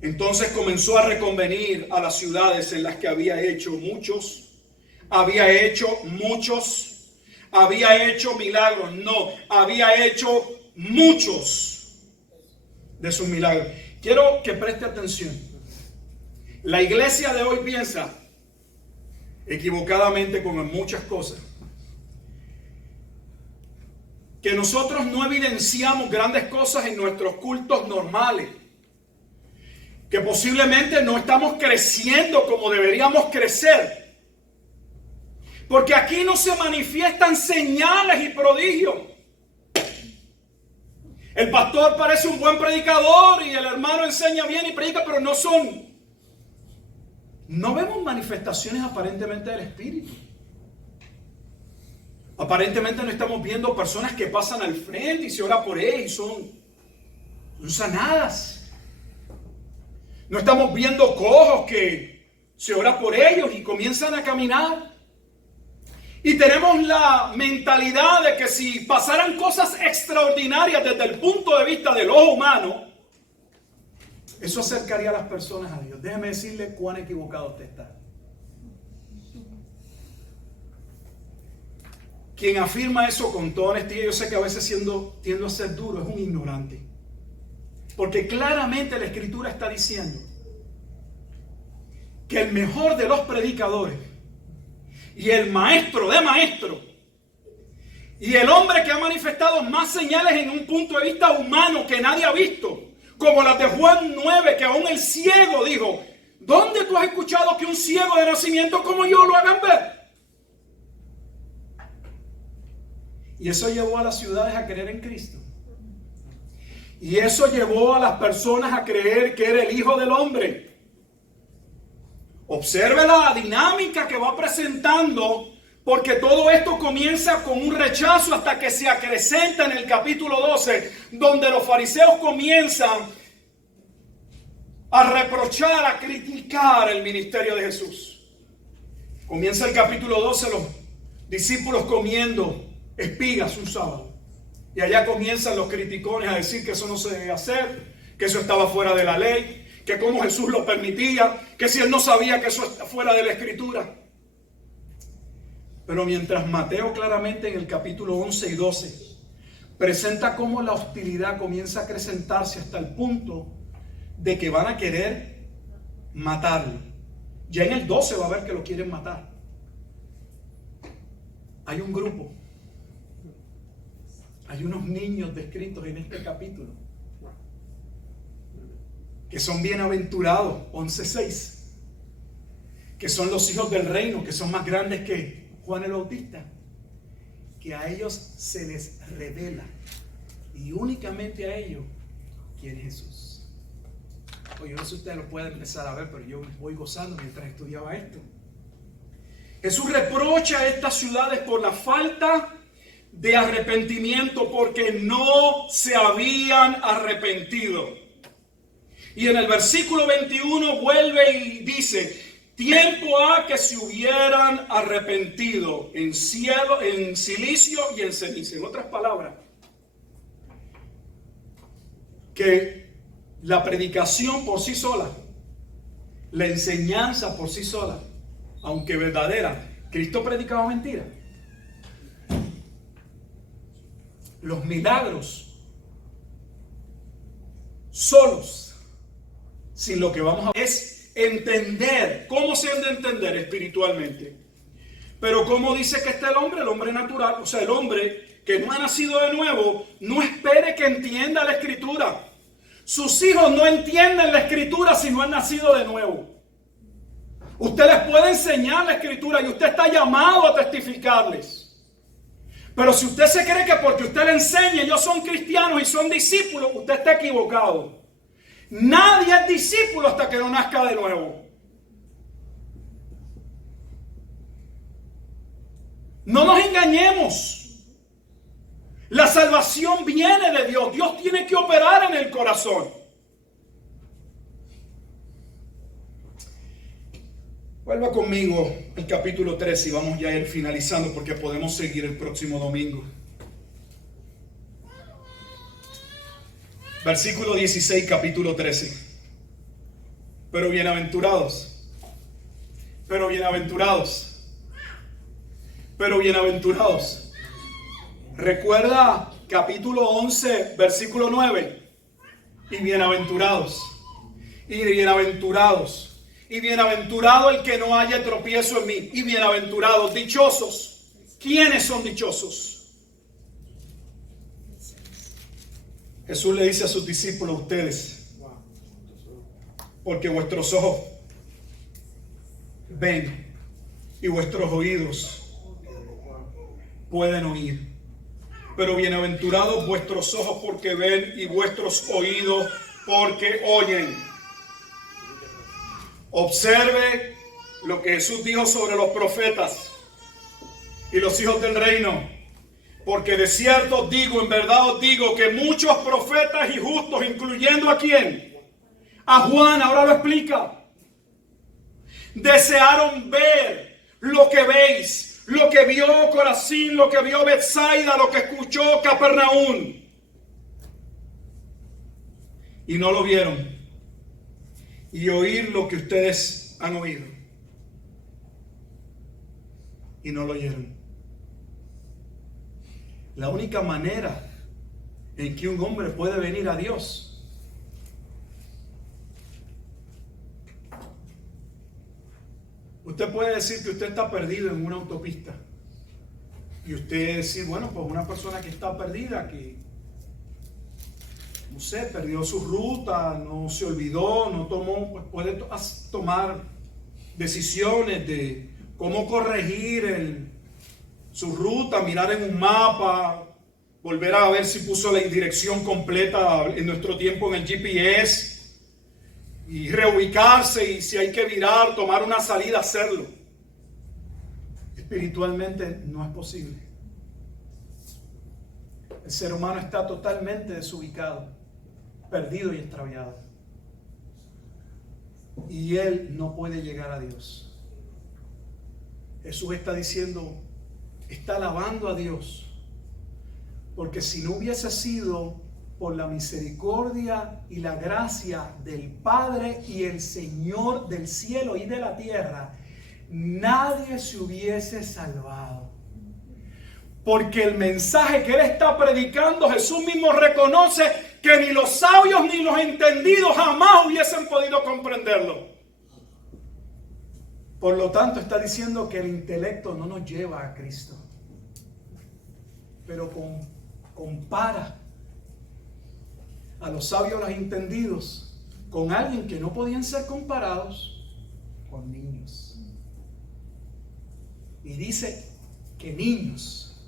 Entonces comenzó a reconvenir a las ciudades en las que había hecho muchos milagros. No, había hecho muchos de sus milagros. Quiero que preste atención. La iglesia de hoy piensa, equivocadamente como en muchas cosas, que nosotros no evidenciamos grandes cosas en nuestros cultos normales, que posiblemente no estamos creciendo como deberíamos crecer, porque aquí no se manifiestan señales y prodigios. El pastor parece un buen predicador y el hermano enseña bien y predica, pero no vemos manifestaciones aparentemente del Espíritu. Aparentemente no estamos viendo personas que pasan al frente y se ora por ellas y son sanadas. No estamos viendo cojos que se ora por ellos y comienzan a caminar. Y tenemos la mentalidad de que si pasaran cosas extraordinarias desde el punto de vista del ojo humano, eso acercaría a las personas a Dios. Déjeme decirle cuán equivocado usted está. Quien afirma eso con toda honestidad, yo sé que a veces tiendo a ser duro, es un ignorante. Porque claramente la Escritura está diciendo que el mejor de los predicadores y el maestro de maestros y el hombre que ha manifestado más señales en un punto de vista humano que nadie ha visto, como las de Juan 9, que aún el ciego dijo, ¿dónde tú has escuchado que un ciego de nacimiento como yo lo hagan ver? Y eso llevó a las ciudades a creer en Cristo. Y eso llevó a las personas a creer que era el Hijo del Hombre. Observe la dinámica que va presentando, porque todo esto comienza con un rechazo hasta que se acrecenta en el capítulo 12, donde los fariseos comienzan a reprochar, a criticar el ministerio de Jesús. Comienza el capítulo 12, los discípulos comiendo espigas un sábado. Y allá comienzan los criticones a decir que eso no se debe hacer, que eso estaba fuera de la ley, que cómo Jesús lo permitía, que si él no sabía que eso está fuera de la Escritura. Pero mientras Mateo claramente en el capítulo 11 y 12 presenta cómo la hostilidad comienza a acrecentarse hasta el punto de que van a querer matarlo. Ya en el 12 va a ver que lo quieren matar. Hay un grupo, hay unos niños descritos en este capítulo que son bienaventurados, 11:6, que son los hijos del reino, que son más grandes que Juan el Bautista, que a ellos se les revela y únicamente a ellos quién es Jesús. Oye, yo no sé si ustedes lo pueden empezar a ver, pero yo voy gozando mientras estudiaba esto. Jesús reprocha a estas ciudades por la falta de arrepentimiento, porque no se habían arrepentido. Y en el versículo 21 vuelve y dice: tiempo ha que se hubieran arrepentido en cielo, en silicio y en ceniza. En otras palabras, que la predicación por sí sola, la enseñanza por sí sola, aunque verdadera, Cristo predicaba mentira. Los milagros solos, sin lo que vamos a ver, es entender. ¿Cómo se han de entender espiritualmente? Pero ¿cómo dice que está el hombre natural? O sea, el hombre que no ha nacido de nuevo, no espere que entienda la Escritura. Sus hijos no entienden la Escritura si no han nacido de nuevo. Usted les puede enseñar la Escritura y usted está llamado a testificarles. Pero si usted se cree que porque usted le enseña, ellos son cristianos y son discípulos, usted está equivocado. Nadie es discípulo hasta que no nazca de nuevo. No nos engañemos. La salvación viene de Dios. Dios tiene que operar en el corazón. Vuelva conmigo al capítulo 13 y vamos ya a ir finalizando porque podemos seguir el próximo domingo. Versículo 16, capítulo 13. Pero bienaventurados, pero bienaventurados, pero bienaventurados. Recuerda capítulo 11, versículo 9. Y bienaventurados, y bienaventurados. Y bienaventurado el que no haya tropiezo en mí. Y bienaventurados, dichosos. ¿Quiénes son dichosos? Jesús le dice a sus discípulos: ustedes, porque vuestros ojos ven y vuestros oídos pueden oír. Pero bienaventurados vuestros ojos porque ven y vuestros oídos porque oyen. Observe lo que Jesús dijo sobre los profetas y los hijos del reino. Porque de cierto os digo, en verdad os digo, que muchos profetas y justos, incluyendo ¿a quién? A Juan, ahora lo explica. Desearon ver lo que veis, lo que vio Corazín, lo que vio Betsaida, lo que escuchó Capernaum. Y no lo vieron. Y oír lo que ustedes han oído. Y no lo oyeron. La única manera en que un hombre puede venir a Dios usted puede decir que usted está perdido en una autopista. Y usted decir, bueno, pues una persona que está perdida, que no sé, perdió su ruta, no se olvidó, no tomó, pues puede tomar decisiones de cómo corregir su ruta, mirar en un mapa, volver a ver si puso la dirección completa en nuestro tiempo en el GPS y reubicarse, y si hay que virar, tomar una salida, hacerlo. Espiritualmente no es posible. El ser humano está totalmente desubicado, perdido y extraviado. Y él no puede llegar a Dios. Jesús está diciendo, está alabando a Dios, porque si no hubiese sido por la misericordia y la gracia del Padre y el Señor del cielo y de la tierra, nadie se hubiese salvado. Porque el mensaje que Él está predicando, Jesús mismo reconoce que ni los sabios ni los entendidos jamás hubiesen podido comprenderlo. Por lo tanto, está diciendo que el intelecto no nos lleva a Cristo. Pero compara a los sabios, los entendidos, con alguien que no podían ser comparados, con niños. Y dice que niños,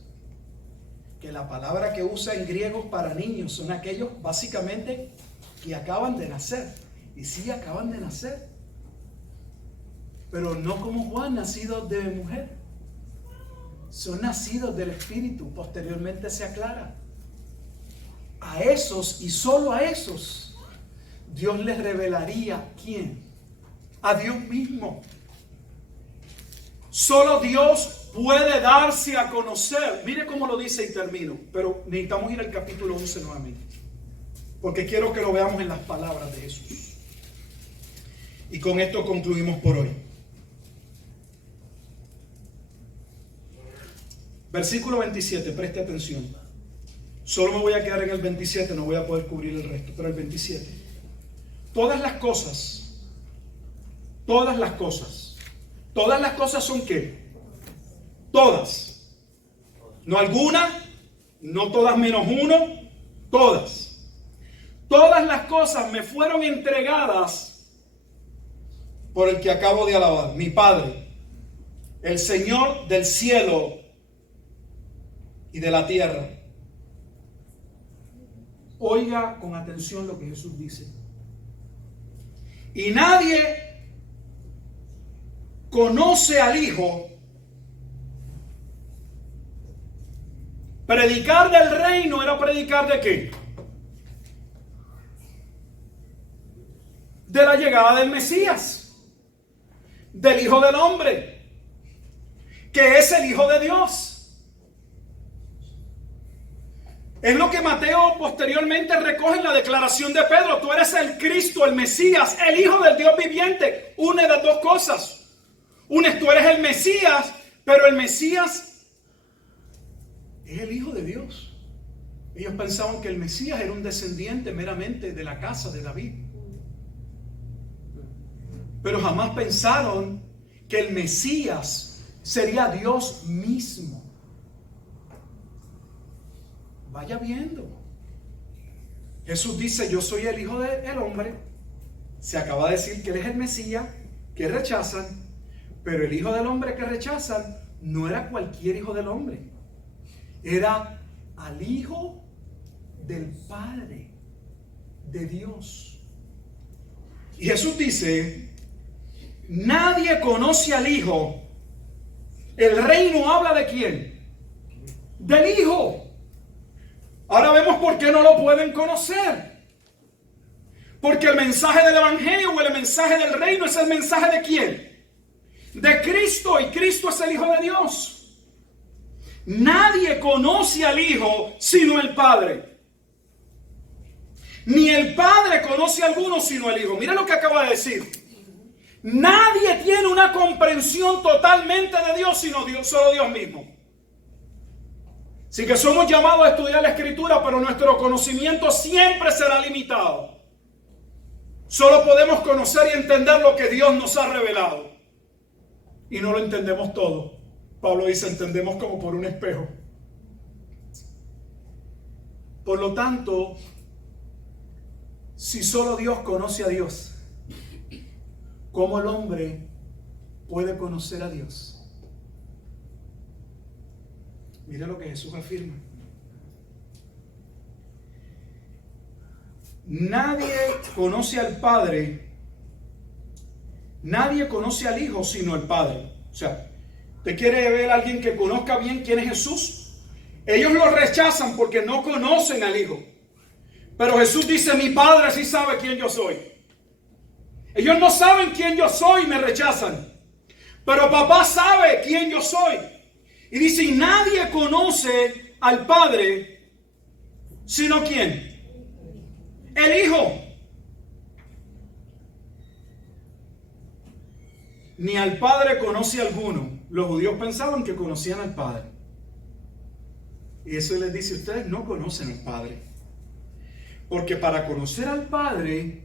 que la palabra que usa en griego para niños son aquellos básicamente que acaban de nacer. Y sí, acaban de nacer, pero no como Juan, nacidos de mujer. Son nacidos del Espíritu. Posteriormente se aclara. A esos y solo a esos Dios les revelaría ¿quién? A Dios mismo. Solo Dios puede darse a conocer. Mire cómo lo dice y termino. Pero necesitamos ir al capítulo 11 nuevamente, porque quiero que lo veamos en las palabras de Jesús. Y con esto concluimos por hoy. Versículo 27, preste atención. Solo me voy a quedar en el 27, no voy a poder cubrir el resto, pero el 27. Todas las cosas son ¿qué? Todas. No alguna, no todas menos uno, todas. Todas las cosas me fueron entregadas por el que acabo de alabar, mi Padre, el Señor del cielo y de la tierra. Oiga con atención lo que Jesús dice. Y nadie conoce al Hijo. Predicar del reino era predicar ¿de qué? De la llegada del Mesías, del Hijo del Hombre, que es el Hijo de Dios. Es lo que Mateo posteriormente recoge en la declaración de Pedro. Tú eres el Cristo, el Mesías, el Hijo del Dios viviente. Una de las dos cosas. Una es tú eres el Mesías, pero el Mesías es el Hijo de Dios. Ellos pensaban que el Mesías era un descendiente meramente de la casa de David. Pero jamás pensaron que el Mesías sería Dios mismo. Vaya viendo. Jesús dice, yo soy el Hijo del Hombre. Se acaba de decir que Él es el Mesías, que rechazan. Pero el Hijo del Hombre que rechazan no era cualquier Hijo del Hombre. Era al Hijo del Padre, de Dios. Y Jesús dice, nadie conoce al Hijo. El reino habla ¿de quién? Del Hijo. Ahora vemos por qué no lo pueden conocer. Porque el mensaje del Evangelio o el mensaje del reino es el mensaje ¿de quién? De Cristo, y Cristo es el Hijo de Dios. Nadie conoce al Hijo sino el Padre. Ni el Padre conoce a alguno sino el Hijo. Mira lo que acaba de decir. Nadie tiene una comprensión totalmente de Dios sino Dios, solo Dios mismo. Así que somos llamados a estudiar la Escritura, pero nuestro conocimiento siempre será limitado. Solo podemos conocer y entender lo que Dios nos ha revelado. Y no lo entendemos todo. Pablo dice, entendemos como por un espejo. Por lo tanto, si solo Dios conoce a Dios, ¿cómo el hombre puede conocer a Dios? Mire lo que Jesús afirma. Nadie conoce al Padre, nadie conoce al Hijo sino el Padre. O sea, ¿usted quiere ver a alguien que conozca bien quién es Jesús? Ellos lo rechazan porque no conocen al Hijo. Pero Jesús dice, mi Padre sí sabe quién yo soy. Ellos no saben quién yo soy y me rechazan. Pero papá sabe quién yo soy. Y dice, y nadie conoce al Padre, sino ¿quién? El Hijo. Ni al Padre conoce alguno. Los judíos pensaban que conocían al Padre. Y eso les dice, ustedes no conocen al Padre. Porque para conocer al Padre,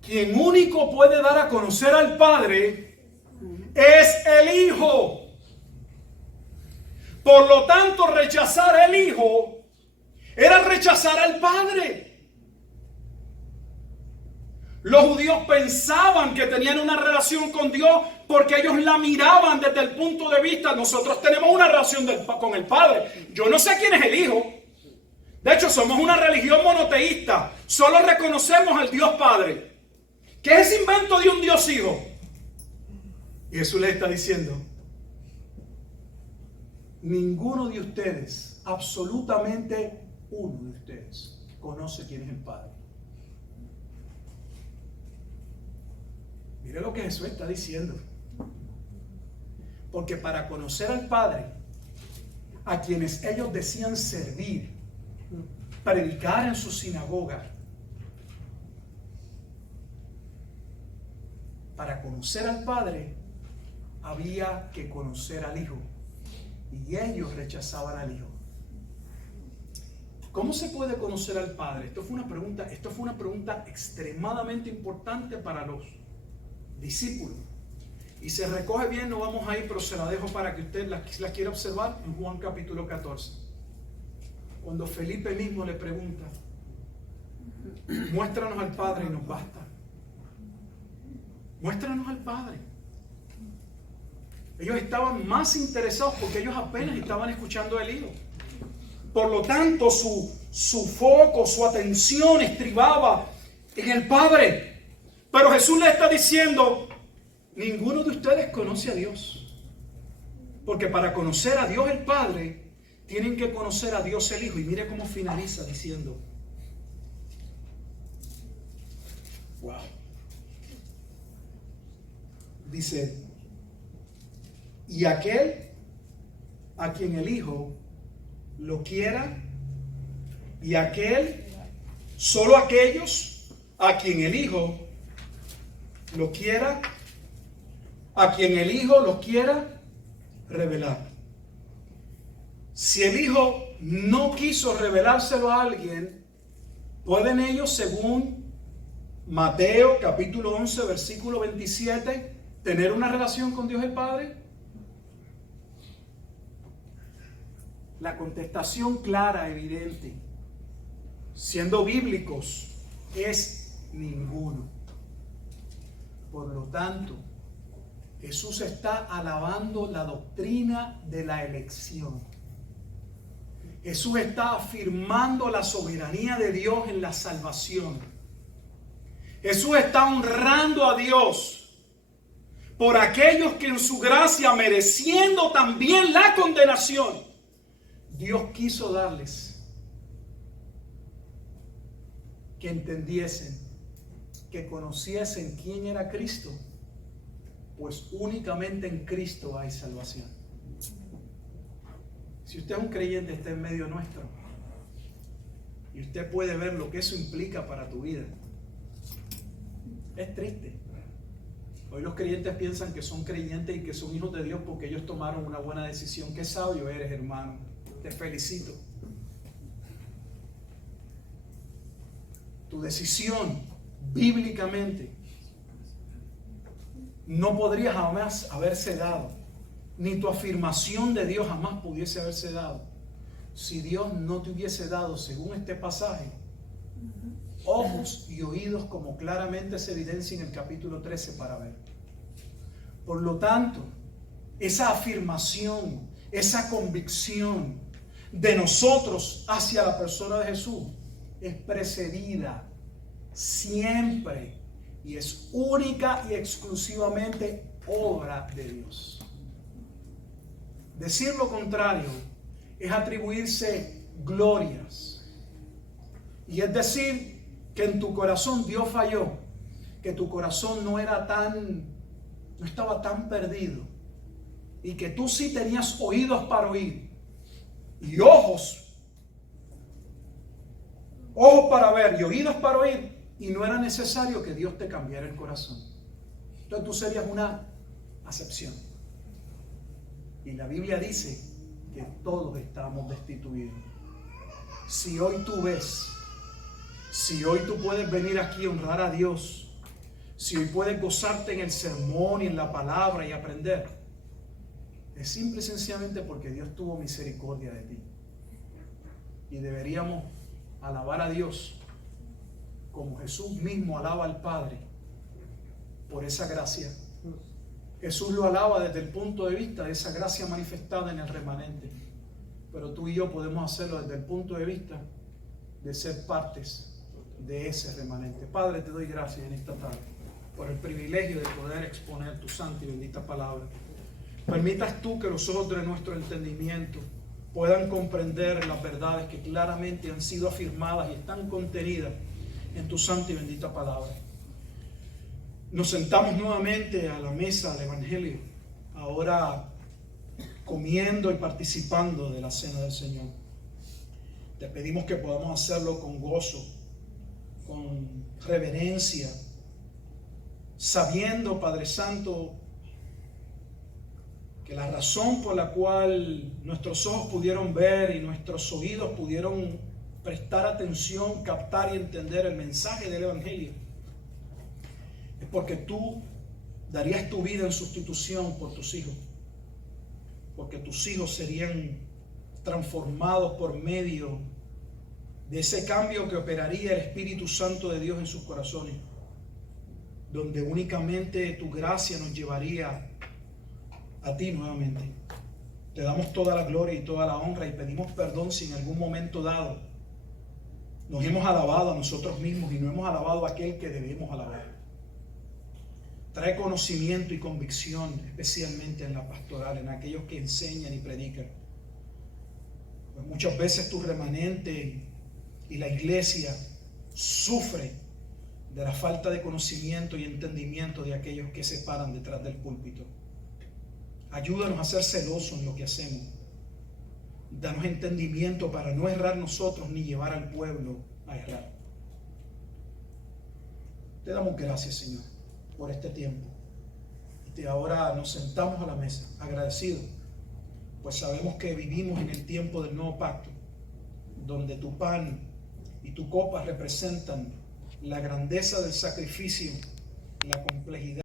quien único puede dar a conocer al Padre es el Hijo. Por lo tanto, rechazar al Hijo era rechazar al Padre. Los judíos pensaban que tenían una relación con Dios porque ellos la miraban desde el punto de vista, nosotros tenemos una relación con el Padre. Yo no sé quién es el Hijo. De hecho, somos una religión monoteísta. Solo reconocemos al Dios Padre. ¿Qué es ese invento de un Dios Hijo? Y Jesús les está diciendo, ninguno de ustedes, absolutamente uno de ustedes, conoce quién es el Padre. Mire lo que Jesús está diciendo. Porque para conocer al Padre, a quienes ellos decían servir, predicar en su sinagoga, para conocer al Padre, había que conocer al Hijo. Y ellos rechazaban al Hijo. ¿Cómo se puede conocer al Padre? Esto fue una pregunta extremadamente importante para los discípulos. Y se recoge bien, no vamos a ir, pero se la dejo para que usted la quiera observar en Juan capítulo 14. Cuando Felipe mismo le pregunta, muéstranos al Padre y nos basta. Muéstranos al Padre. Ellos estaban más interesados porque ellos apenas estaban escuchando al Hijo. Por lo tanto, su foco, su atención estribaba en el Padre. Pero Jesús le está diciendo, ninguno de ustedes conoce a Dios. Porque para conocer a Dios el Padre, tienen que conocer a Dios el Hijo. Y mire cómo finaliza diciendo, wow. Dice, y aquel a quien el Hijo lo quiera, y solo aquellos a quien el Hijo lo quiera, a quien el Hijo lo quiera revelar. Si el Hijo no quiso revelárselo a alguien, ¿pueden ellos, según Mateo capítulo 11, versículo 27, tener una relación con Dios el Padre? La contestación clara, evidente, siendo bíblicos, es ninguno. Por lo tanto, Jesús está alabando la doctrina de la elección. Jesús está afirmando la soberanía de Dios en la salvación. Jesús está honrando a Dios por aquellos que en su gracia, mereciendo también la condenación, Dios quiso darles que entendiesen, que conociesen quién era Cristo, pues únicamente en Cristo hay salvación. Si usted es un creyente, está en medio nuestro, y usted puede ver lo que eso implica para tu vida. Es triste. Hoy los creyentes piensan que son creyentes y que son hijos de Dios porque ellos tomaron una buena decisión. Qué sabio eres, hermano. Te felicito. Tu decisión, bíblicamente, no podría jamás haberse dado, ni tu afirmación de Dios jamás pudiese haberse dado, si Dios no te hubiese dado, según este pasaje, ojos y oídos, como claramente se evidencia en el capítulo 13 para ver. Por lo tanto, esa afirmación, esa convicción de nosotros hacia la persona de Jesús es precedida siempre y es única y exclusivamente obra de Dios. Decir lo contrario es atribuirse glorias, y es decir que en tu corazón Dios falló, que que tu corazón no estaba tan perdido, y que tú sí tenías oídos para oír y ojos para ver y oídos para oír, y no era necesario que Dios te cambiara el corazón. Entonces tú serías una acepción. Y la Biblia dice que todos estamos destituidos. Si hoy tú ves, si hoy tú puedes venir aquí a honrar a Dios, si hoy puedes gozarte en el sermón y en la palabra y aprender, es simple y sencillamente porque Dios tuvo misericordia de ti. Y deberíamos alabar a Dios como Jesús mismo alaba al Padre por esa gracia. Jesús lo alaba desde el punto de vista de esa gracia manifestada en el remanente. Pero tú y yo podemos hacerlo desde el punto de vista de ser partes de ese remanente. Padre, te doy gracias en esta tarde por el privilegio de poder exponer tu santa y bendita palabra. Permitas tú que los ojos de nuestro entendimiento puedan comprender las verdades que claramente han sido afirmadas y están contenidas en tu santa y bendita palabra. Nos sentamos nuevamente a la mesa del Evangelio, ahora comiendo y participando de la cena del Señor. Te pedimos que podamos hacerlo con gozo, con reverencia, sabiendo, Padre Santo, que la razón por la cual nuestros ojos pudieron ver y nuestros oídos pudieron prestar atención, captar y entender el mensaje del Evangelio es porque tú darías tu vida en sustitución por tus hijos, porque tus hijos serían transformados por medio de ese cambio que operaría el Espíritu Santo de Dios en sus corazones, donde únicamente tu gracia nos llevaría a ti nuevamente. Te damos toda la gloria y toda la honra y pedimos perdón si en algún momento dado nos hemos alabado a nosotros mismos y no hemos alabado a aquel que debemos alabar. Trae conocimiento y convicción, especialmente en la pastoral, en aquellos que enseñan y predican. Pues muchas veces tu remanente y la iglesia sufre de la falta de conocimiento y entendimiento de aquellos que se paran detrás del púlpito. Ayúdanos a ser celosos en lo que hacemos. Danos entendimiento para no errar nosotros ni llevar al pueblo a errar. Te damos gracias, Señor, por este tiempo. Y ahora nos sentamos a la mesa agradecidos, pues sabemos que vivimos en el tiempo del nuevo pacto, donde tu pan y tu copa representan la grandeza del sacrificio, la complejidad